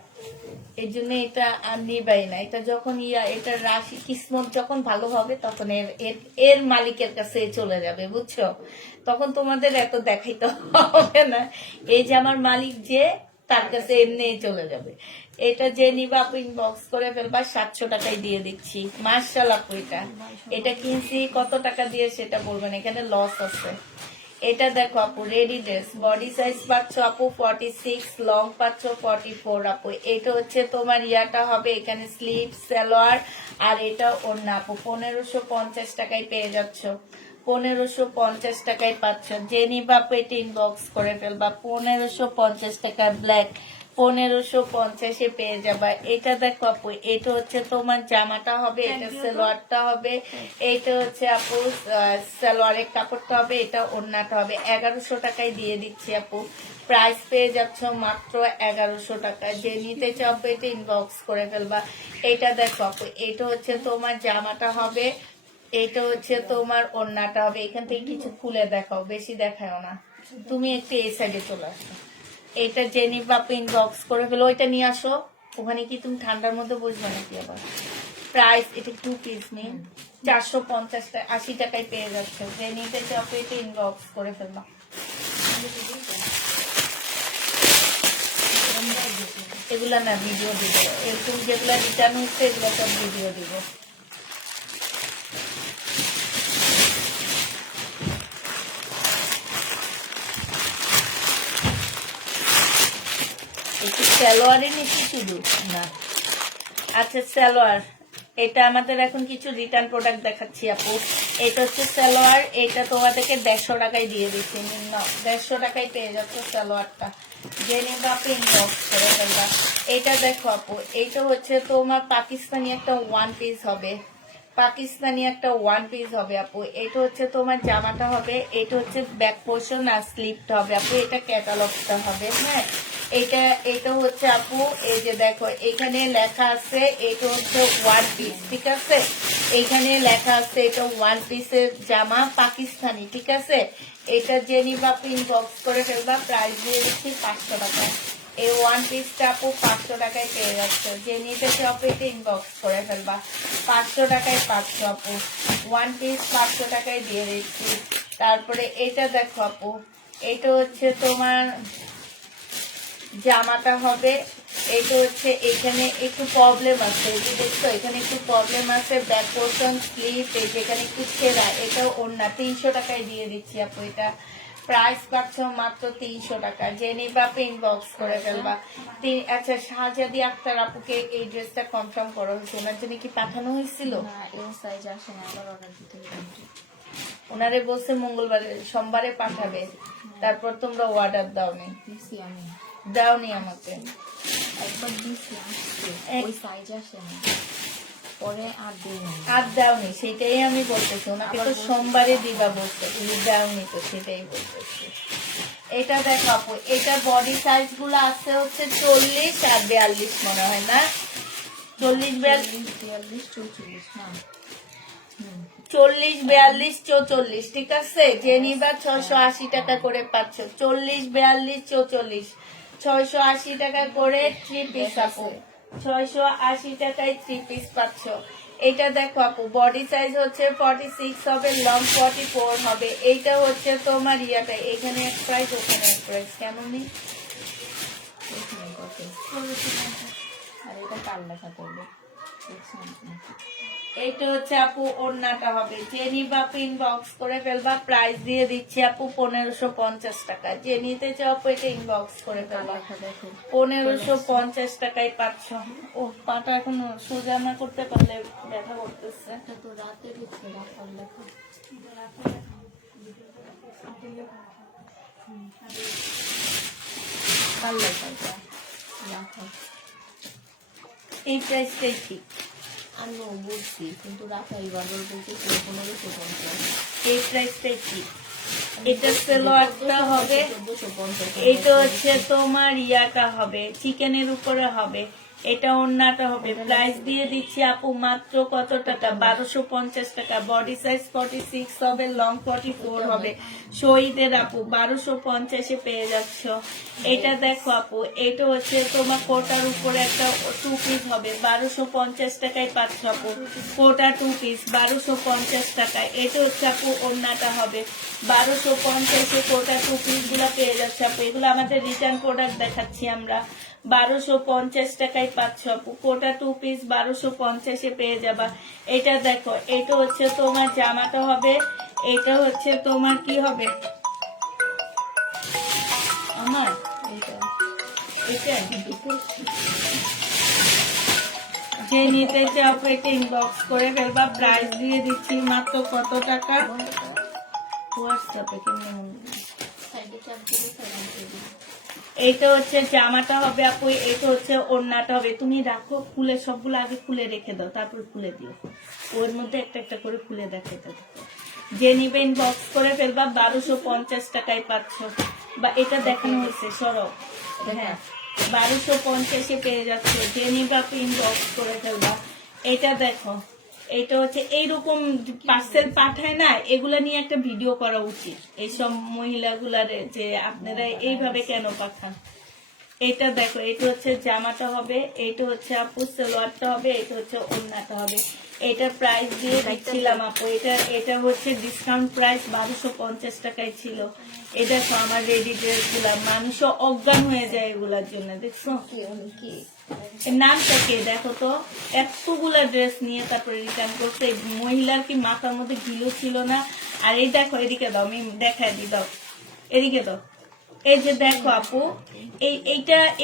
এই জন্য এটা আর নিবাই না। এটা যখন এটা রাশি কিসমত যখন ভালো হবে তখন এর মালিকের কাছে চলে যাবে, বুঝছো? তখন তোমাদের এত দেখাইতে হবে না। এই যে আমার মালিক যে, তার কাছে এমনি চলে যাবে। এটা যে নিবা আপু ইনবক্স করে ফেলবা। 700 টাকায় দিয়ে দিচ্ছি। মার্শাল্লাহ আপু, এটা কিনছি কত টাকা দিয়ে সেটা বলবেন, এখানে লস আছে। এটা দেখো আপু রেডি ড্রেস। বডি সাইজ পাচ্ছ আপু 46, লং পাচ্ছ 44 আপু। এটা হচ্ছে তোমার ইয়াটা হবে, এখানে স্লিভ সালোয়ার, আর এটা ওড়না আপু। 1550 টাকায় পেয়ে যাচ্ছ। 1550 টাকায় পাচ্ছ। যে নিবা আপু এটা ইনবক্স করে ফেলবা। 1550 টাকা ব্ল্যাক, 1550 পেয়ে যাবা। এটা দেখো আপু, এটা হচ্ছে তোমার জামাটা হবে, এটা সালোয়ারটা হবে, এটা হচ্ছে আপু সালোয়ারের কাপড়টা হবে, এটা ওড়নাটা হবে। 1100 টাকায় দিয়ে দিচ্ছি আপু। প্রাইস পেয়ে যাচ্ছ মাত্র 1100 টাকা। যে নিতে চাও এটা ইনবক্স করে ফেলবা। এটা দেখো আপু, এটা হচ্ছে তোমার জামাটা হবে, এটা হচ্ছে তোমার ওড়নাটা হবে। এখান থেকে কিছু খুলে দেখাও, বেশি দেখাও না। তুমি একটু এই সাইডে চলে আসো। এটা যে নিবা ইনবক্স করে ফেলো। ওইটা নিয়ে আসো। ওখানে কি তুমি ঠান্ডার মধ্যে বসবে নাকি আবার? প্রাইস এটা 2 পিস নিন, 450 টাকায় পেয়ে যাচ্ছে। যে নিতে চাও এটা ইনবক্স করে ফেলবা। এগুলা না ভিডিও দিব, এরকম যেগুলা রিটার্ন হচ্ছে এগুলো সব ভিডিও দিব। সালোয়ারে নিচ্ছি শুধু না। আচ্ছা সালোয়ার, এটা আমাদের এখন কিছু রিটার্ন প্রোডাক্ট দেখাচ্ছি আপু। এটা হচ্ছে সালোয়ার, এটা তোমাদেরকে 150 টাকায় দিয়ে দিচ্ছি, নিম্ন 150 টাকায় পেয়ে যাচ্ছে সালোয়ারটা, যে নিবা আপনি ইনবক্স করে ফেলবা। এটা দেখো আপু, এটা হচ্ছে তোমার পাকিস্তানি একটা ওয়ান পিস হবে, পাকিস্তানি একটা ওয়ান পিস হবে আপু। এটা হচ্ছে তোমার জামাটা হবে, এটা হচ্ছে ব্যাক পোর্শন আর স্লিপটা হবে আপু, এটা ক্যাটালগটা হবে। হ্যাঁ, এটা হচ্ছে আপু, এই যে দেখো এখানে লেখা আছে এটা হচ্ছে ওয়ান পিস, ঠিক আছে, এইখানে লেখা আছে এটা ওয়ান পিসের জামা পাকিস্তানি, ঠিক আছে। এটা যে নিবা ইনবক্স করে ফেলবা, প্রাইস দিয়ে দিচ্ছি 500 টাকা। এই ওয়ান পিসটা আপু 500 টাকায় পেয়ে যাচ্ছে, যে নিতে চাও এটা ইনবক্স করে ফেলবা, 500 টাকায় 500 আপু, ওয়ান পিস 500 টাকায় দিয়ে দিচ্ছি। তারপরে এটা দেখো আপু, এটা হচ্ছে তোমার জামাটা হবে, এটা হচ্ছে এখানে একটু প্রবলেম আছে, এই যে দেখছো এখানে একটু প্রবলেম আছে, ব্যাক পোর্শন স্লিভ এই যেখানে একটু ছেঁড়া, এটাও ওড়না 300 টাকায় দিয়ে দিচ্ছি আপু। এটা প্রাইস পাচ্ছ মাত্র 300 টাকা, যে নিবা ইনবক্স করে ফেলবা। আচ্ছা, শাহজাদি আক্তার আপুকে এই ড্রেসটা কনফার্ম করা হয়েছে, ওনার জন্য কি পাঠানো হয়েছিল? ওনারে বলছে মঙ্গলবারে সোমবারে পাঠাবে, তারপর তোমরা অর্ডার দাওনি, দাওনি আমাকে একবার দিছি আসছে, ওই সাইজ আসে না, পরে আর দিইনি। আর দাওনি, সেটাই আমি বলতেছি, ওনাকে তো সোমবারে দিবা বলতে, তুমি দাওনি তো, সেটাই বলতেছি। এটা দেখো আপু, এটা বডি সাইজ গুলো আছে হচ্ছে 40 আর 42 মনে হয় না, 40 42 44 ঠিক আছে। যে নিবা 680 টাকা করে পাচ্ছ, 40 42 44 680 টাকা করে 3 পিস আপু, 680 টাকায় 3 পিস পাচ্ছ। এটা দেখো আপু, বডি সাইজ হচ্ছে 46 হবে, লং 44 হবে। এইটা হচ্ছে তোমার ইয়াটা, এখানে এক প্রাইস ওখানে এক প্রাইস, কেমন নেই? আর এটা কার লেখা করবে? এইটা হচ্ছে আপু ওড়নাটা হবে, যে নিবা ইনবক্স করে ফেলবা, প্রাইস দিয়ে দিচ্ছি আপু 1550 টাকা, যে নিতে চাও আপু এটা ইনবক্স করে ফেলবা, 1550 টাকায় পাচ্ছ। ও পাটা এখন সোজা না করতে পারলে ব্যথা করতেছে। তো রাতের ভিতরে রাখার লেখা কার লেখা এটা রাখা, এই প্রাইসটাই ঠিক, আমি বুঝছি, কিন্তু রাখাই বারবার বলতে 1550, এই প্রাইসটাই ঠিক। এটা সালোয়ারটা হবে, 1450, এটা হচ্ছে তোমার ইয়াটা হবে চিকেনের উপরে হবে, এটা ওড়নাটা হবে, প্রাইস দিয়ে দিচ্ছি আপু মাত্র কত টাকা, 1250 টাকা। বডি সাইজ 46 হবে, লং 44 হবে, শহীদের আপু 1250-এ পেয়ে যাচ্ছ। এটা দেখো আপু, এটা হচ্ছে তোমার কোটার উপরে একটা 2 পিস হবে, 1250 টাকায় পাচ্ছ আপু, কোটা 2 পিস 1250 টাকায়। এটা হচ্ছে আপু ওড়নাটা হবে, 1250-এ কোটা 2 পিস গুলা পেয়ে যাচ্ছে আপু। এগুলো আমাদের রিটার্ন প্রোডাক্ট দেখাচ্ছি আমরা, 1250 টাকায় পাচ্ছ আপু, কোটা 2 পিস 1250-এ পেয়ে যাবা। এটা দেখো, এটা হচ্ছে তোমার জামাটা হবে, এটা হচ্ছে তোমার কি হবে আমার এটা যে নিতে চাও এটা ইনবক্স করে ফেলবা, প্রাইস দিয়ে দিচ্ছি মাত্র কত টাকা, হোয়াটসঅ্যাপে কিনে সাইডে চাপ দিলে সাইডে এইটা হচ্ছে জামাটা হবে আপু, এটা হচ্ছে ওড়নাটা হবে। তুমি রাখো, খুলে সবগুলো আগে খুলে রেখে দাও, তারপর খুলে দিও, ওর মধ্যে একটা একটা করে খুলে দেখে দাও। যে নিবে ইনবক্স করে ফেলবা, 1250 টাকায় পাচ্ছ, বা এটা দেখানো হয়েছে সরব, হ্যাঁ 1250-এ পেয়ে যাচ্ছে, যে নিবে আপু ইনবক্স করে ফেলবা। এটা দেখো, এটা হচ্ছে এইরকম পার্সেল পাঠায় না, এগুলা নিয়ে একটা ভিডিও করা উচিত, এইসব মহিলাগুলার যে আপনারা এইভাবে কেন পাঠান। এটা দেখো, এটা হচ্ছে জামাটা হবে, এটা হচ্ছে আপু সালোয়ারটা হবে, এটা হচ্ছে ওড়নাটা হবে। এটা প্রাইস দিয়ে দিচ্ছিলাম আপু, এটা হচ্ছে ডিসকাউন্ট প্রাইস 1250 টাকায় ছিল। এটা দেখো আমার রেডি ড্রেস গুলা, মানুষ অজ্ঞান হয়ে যায় এগুলার জন্য, দেখছো এর নামটা কে দেখো তো, এতগুলা ড্রেস নিয়ে তারপরে রিটার্ন করছে। মহিলার কি মাথার মধ্যে গিলো ছিল না? আর এই দেখো, এদিকে দাও, আমি দেখাই দিই, দাও এদিকে দাও, এই যে দেখো আপু,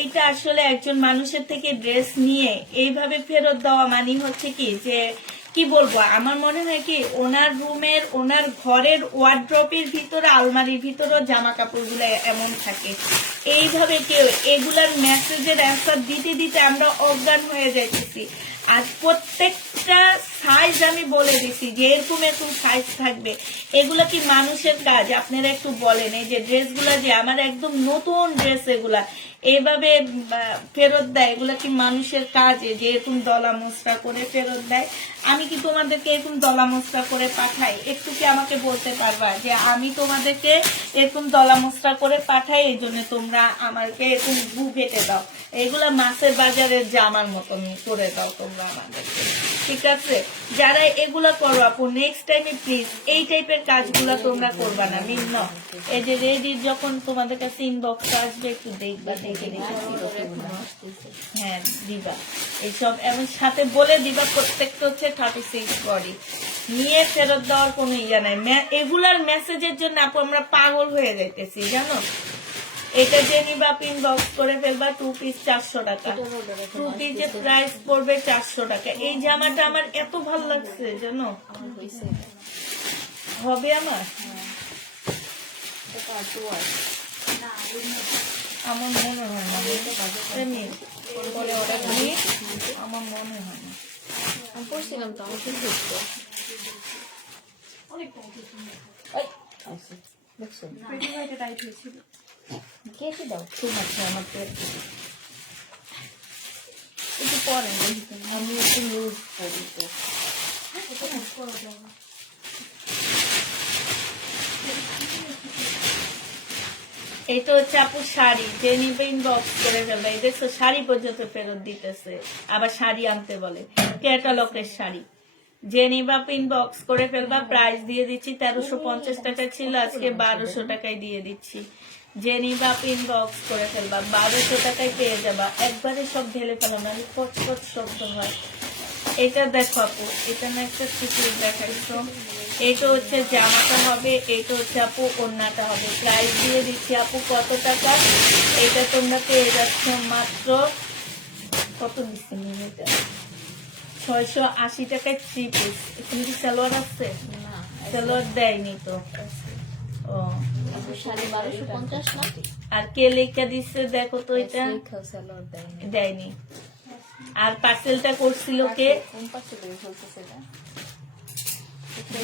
এইটা আসলে একজন মানুষের থেকে ড্রেস নিয়ে এইভাবে ফেরত দেওয়া মানে হচ্ছে কি যে কি বলবো, আমার মনে হয় কি ওনার রুমের ওনার ঘরের ওয়ার্ড্রপের ভিতরে আলমারির ভিতরে জামা কাপড় গুলো এমন থাকে। এইভাবে কেউ এগুলার মেসেজের অ্যান্সার দিতে দিতে আমরা অজ্ঞান হয়ে যাইতেছি। আর প্রত্যেকটা সাইজ আমি বলে দিছি যে এরকম এরকম সাইজ থাকবে। এগুলা কি মানুষের কাজ? আপনারা একটু বলেন। এই যে ড্রেসগুলা যে আমার একদম নতুন ড্রেস, এগুলা এইভাবে ফেরত দেয়, এগুলা কি মানুষের কাজ? যে এরকম দলা মশলা করে ফেরত দেয়? আমি কি তোমাদেরকে এরকম দলা মশলা করে পাঠাই? একটু কি আমাকে বলতে পারবা যে আমি তোমাদেরকে এরকম দলা মশলা করে পাঠাই, এই জন্য তোমরা আমাকে এরকম গু ঘেটে দাও? এগুলা মাছের বাজারের জামার মতন করে দাও তোমরা আমাদেরকে, ঠিক আছে? যারা এগুলা করো আপু, নেক্সট টাইমে প্লিজ এই টাইপের কাজগুলা তোমরা করবা না। মিন্ন এই যে রেডি যখন তোমাদের কাছে ইনবক্স আসবে একটু দেখবা, দেখে হ্যাঁ দিবা এইসব, এবং সাথে বলে দিবা প্রত্যেকটা হচ্ছে 36 বডি নিয়ে ফেরত দেওয়ার কোনো ইয়া নাই। এগুলার মেসেজের জন্য আপু আমরা পাগল হয়ে যাইতেছি জানো। এটা যে নিবা ইনবক্স করে ফেলবা, 2 পিস 400 টাকা, 2 পিসের প্রাইস পড়বে 400 টাকা। এই জামাটা আমার এত ভালো লাগছে জানো, হবে আমার আমার মনে হয় না, পরে অর্ডার করি, আমার মনে হয় না। আমি পড়ছিলাম তো, আমি ঠিক দেখতো কেটে দাও। খুব আছে আমার পেট, একটু পরে আমি একটু লুজ করি তো। এটা হচ্ছে আপু শাড়ি, যে নিবে ইনবক্স করে ফেলবে। এই দেখছো শাড়ি পর্যন্ত ফেরত দিতেছে, আবার শাড়ি আনতে বলে। ক্যাটালগের শাড়ি যে নিবা ইনবক্স করে ফেলবা, প্রাইস দিয়ে দিচ্ছি 1350 টাকা ছিল, আজকে 1200 টাকায় দিয়ে দিচ্ছি। যে নিবা ইনবক্স করে ফেলবা, 1200 টাকায় পেয়ে যাবা। একবারে সব ঢেলে ফেলো না, পচপচ শব্দ হয়। এটা দেখো আপু, এটা না একটা সিকুল দেখাইছো, এটা হচ্ছে জামাটা হবে, এটা হচ্ছে আপু ওড়নাটা হবে। প্রাইস দিয়ে দিচ্ছি আপু কত টাকা? এটা তোমরা পেয়ে যাচ্ছ মাত্র কত দিচ্ছি মিনিটে 680 টাকায় 3 পিস। এখানে কি সালোয়ার আছে? না, সালোয়ার দেয়নি তো। ও 1250 না। আর কে লেখা দিচ্ছে দেখো তো, এটা দেয়নি। আর পার্সেলটা করছিল কে?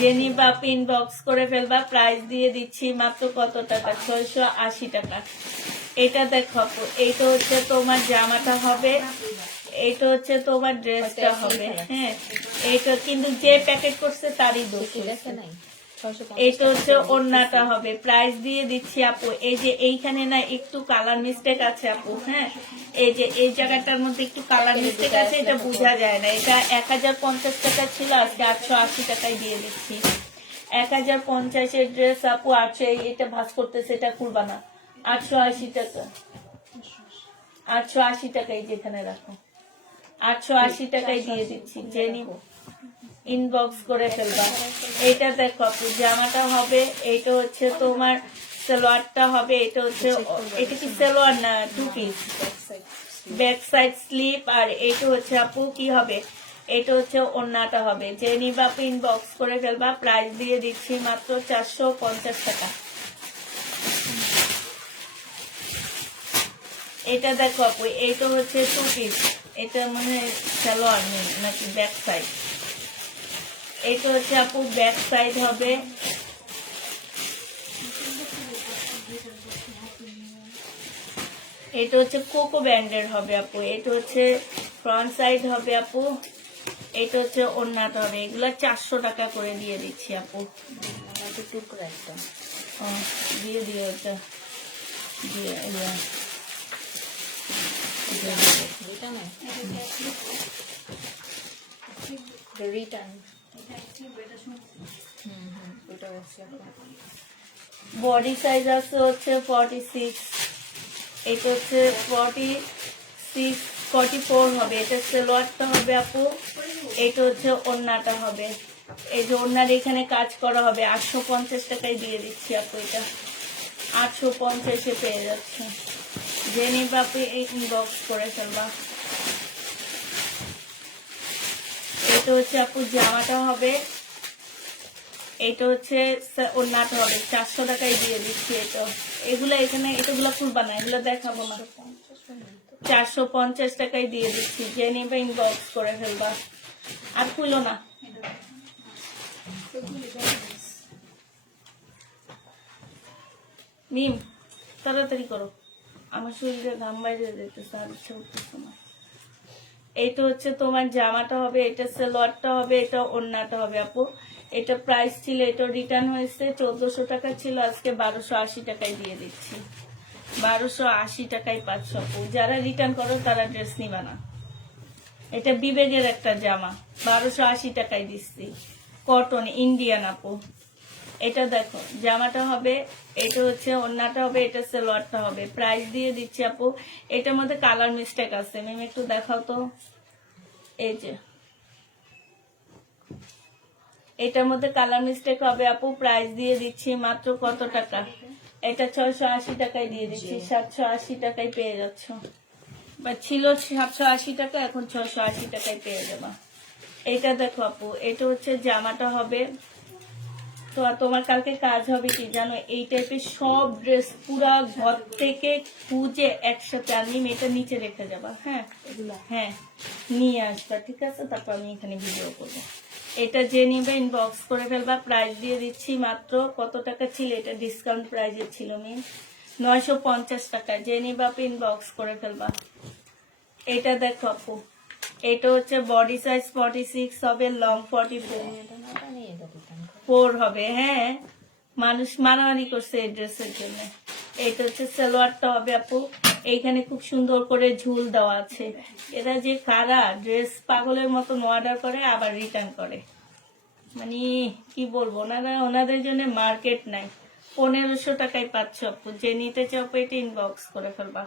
জেনি বাপ ইনবক্স করে ফেলবা, প্রাইস দিয়ে দিচ্ছি মাত্র কত টাকা? 680 টাকা। এটা দেখো, এইটা হচ্ছে তোমার জামাটা হবে, এইটা হচ্ছে তোমার ড্রেসটা হবে। হ্যাঁ, এইটা কিন্তু যে প্যাকেট করছে তারই দোষ। এইটা হচ্ছে ওড়নাটা হবে, প্রাইস দিয়ে দিচ্ছি আপু। এই যে এইখানে না একটু কালার মিস্টেক আছে আপু, হ্যাঁ এই যে এই জায়গাটার মধ্যে একটু কালার মিস্টেক আছে, এটা বোঝা যায় না। এটা 1050 টাকা ছিল, আজকে 880 টাকায় দিয়ে দিচ্ছি। 1050 ড্রেস আপু 800, এটা ভাঁজ করতেছে, এটা করবা না। 880 টাকা, 880 টাকায় যেখানে রাখো, 880 টাকায় দিয়ে দিচ্ছি। যে নিব ইনবক্স করে ফেলবা। এইটা দেখো আপু, জামাটা হবে, এইটা হচ্ছে তোমার সালোয়ারটা হবে, এটা হচ্ছে, এটা কি সালোয়ার না 2 পিস, ব্যাক সাইড স্লিপ। আর এইটা হচ্ছে আপু কি হবে? এটা হচ্ছে ওড়নাটা হবে। যে নিবা ইনবক্স করে ফেলবা, প্রাইস দিয়ে দিচ্ছি মাত্র 450 টাকা। এটা দেখো আপু, এইটা হচ্ছে 2 পিস, এটা মানে সালোয়ার নেই নাকি ব্যাক সাইড? এটা হচ্ছে আপু ব্যাক সাইড হবে, এটা হচ্ছে কোকো ব্যান্ডের হবে আপু। এটা হচ্ছে ফ্রন্ট সাইড হবে আপু, এটা হচ্ছে ওড়নাটা হবে। এগুলা 400 টাকা করে দিয়ে দিচ্ছি আপু। টুকরা একটা দিয়ে দিও, এটা দিয়ে রিটার্ন। বডি সাইজ আছে হচ্ছে 46, এটা হচ্ছে 46 44 হবে। এটা সালোয়ারটা হবে আপু, এটা হচ্ছে ওড়নাটা হবে। এই যে ওড়নার এখানে কাজ করা হবে, 850 টাকায় দিয়ে দিচ্ছি আপু। এটা 850 পেয়ে যাচ্ছে। যে নিবে আপু ইনবক্স করে ফেলবা। এটা হচ্ছে আপু জামাটা হবে, এটা হচ্ছে ওড়নাটা হবে। 400 টাকায় দিয়ে দিচ্ছি। এটা এগুলো এখানে এগুলো খুলবা না, এগুলো দেখাবো না। 450 টাকায় দিয়ে দিচ্ছি। যে নিবে ইনবক্স করে ফেলবা। আর খুলো না। মিম তাড়াতাড়ি করো, আমার শরীরে ঘাম বাইরে যেতেছে, আর ইচ্ছা করতেছে না। এটা হচ্ছে তোমার জামাটা হবে, এটা সালোয়ারটা হবে, এটা ওড়নাটা হবে আপু। এটা প্রাইস ছিল, এটা রিটার্ন হয়েছে 1400 টাকা ছিল, আজকে 1280 টাকায় দিয়ে দিচ্ছি। 1280 টাকায় 500 আপু। যারা রিটার্ন করো তারা ড্রেস নিবা না। এটা বিবেকের একটা জামা, 1280 টাকায় দিচ্ছি। কটন ইন্ডিয়ান আপু। এটা দেখো জামাটা হবে, এটা হচ্ছে ওড়নাটা হবে, এটা সালোয়ারটা হবে। প্রাইস দিয়ে দিচ্ছি আপু। এটার মধ্যে কালার মিস্টেক আছে, মিম একটু দেখাও তো। এই যে এটার মধ্যে কালার মিস্টেক হবে আপু। প্রাইস দিয়ে দিচ্ছি মাত্র কত টাকা? এটা 680 টাকায় দিয়ে দিচ্ছি। 780 টাকায় পেয়ে যাচ্ছ, বা ছিল 780 টাকা, এখন 680 টাকায় পেয়ে যাবা। এটা দেখো আপু, এটা হচ্ছে জামাটা হবে। তো তোমার কালকে কাজ হবে কি জানো, এই টাইপের সব ড্রেস পুরা ঘর থেকে খুঁজে একসাথে আমি এটা নিচে রেখে যাবা। হ্যাঁ হ্যাঁ নিয়ে আসবা, ঠিক আছে? তারপর আমি এখানে ভিডিও করবো। এটা যে নিবে ইনবক্স করে ফেলবা। প্রাইস দিয়ে দিচ্ছি মাত্র কত টাকা ছিল, এটা ডিসকাউন্ট প্রাইজে ছিল মিন 950 টাকা। যে নিবে আপু ইনবক্স করে ফেলবা। এটা দেখো আপু, এটা হচ্ছে বডি সাইজ 46 হবে, লং 44 হবে। হ্যাঁ মানুষ মারামারি করছে এই ড্রেসের জন্য। এটা হচ্ছে সালোয়ারটা হবে আপু। এইখানে খুব সুন্দর করে ঝুল দেওয়া আছে। এরা যে কারা ড্রেস পাগলের মতন অর্ডার করে আবার রিটার্ন করে, মানে কি বলবো, ওনাদের জন্য মার্কেট নাই। 1500 টাকায় পাচ্ছ আপু। যে নিতে চাও এটা ইনবক্স করে ফেলবা।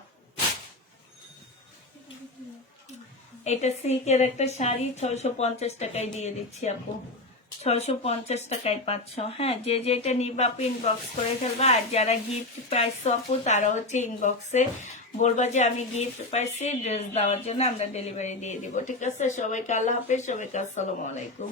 এটা সিল্কের একটা শাড়ি 650 টাকায় দিয়ে দিচ্ছি আপু। 650 টাকায় পাচ্ছ। হ্যাঁ যে যেটা নিবা আপু ইনবক্স করে ফেলবা। আর যারা গিফট পাইছো আপু তারা হচ্ছে ইনবক্সে বলবা যে আমি গিফট পাইছি, ড্রেস দেওয়ার জন্য আমরা ডেলিভারি দিয়ে দিব, ঠিক আছে? সবাইকে আল্লাহ হাফেজ, সবাইকে আসসালামু আলাইকুম।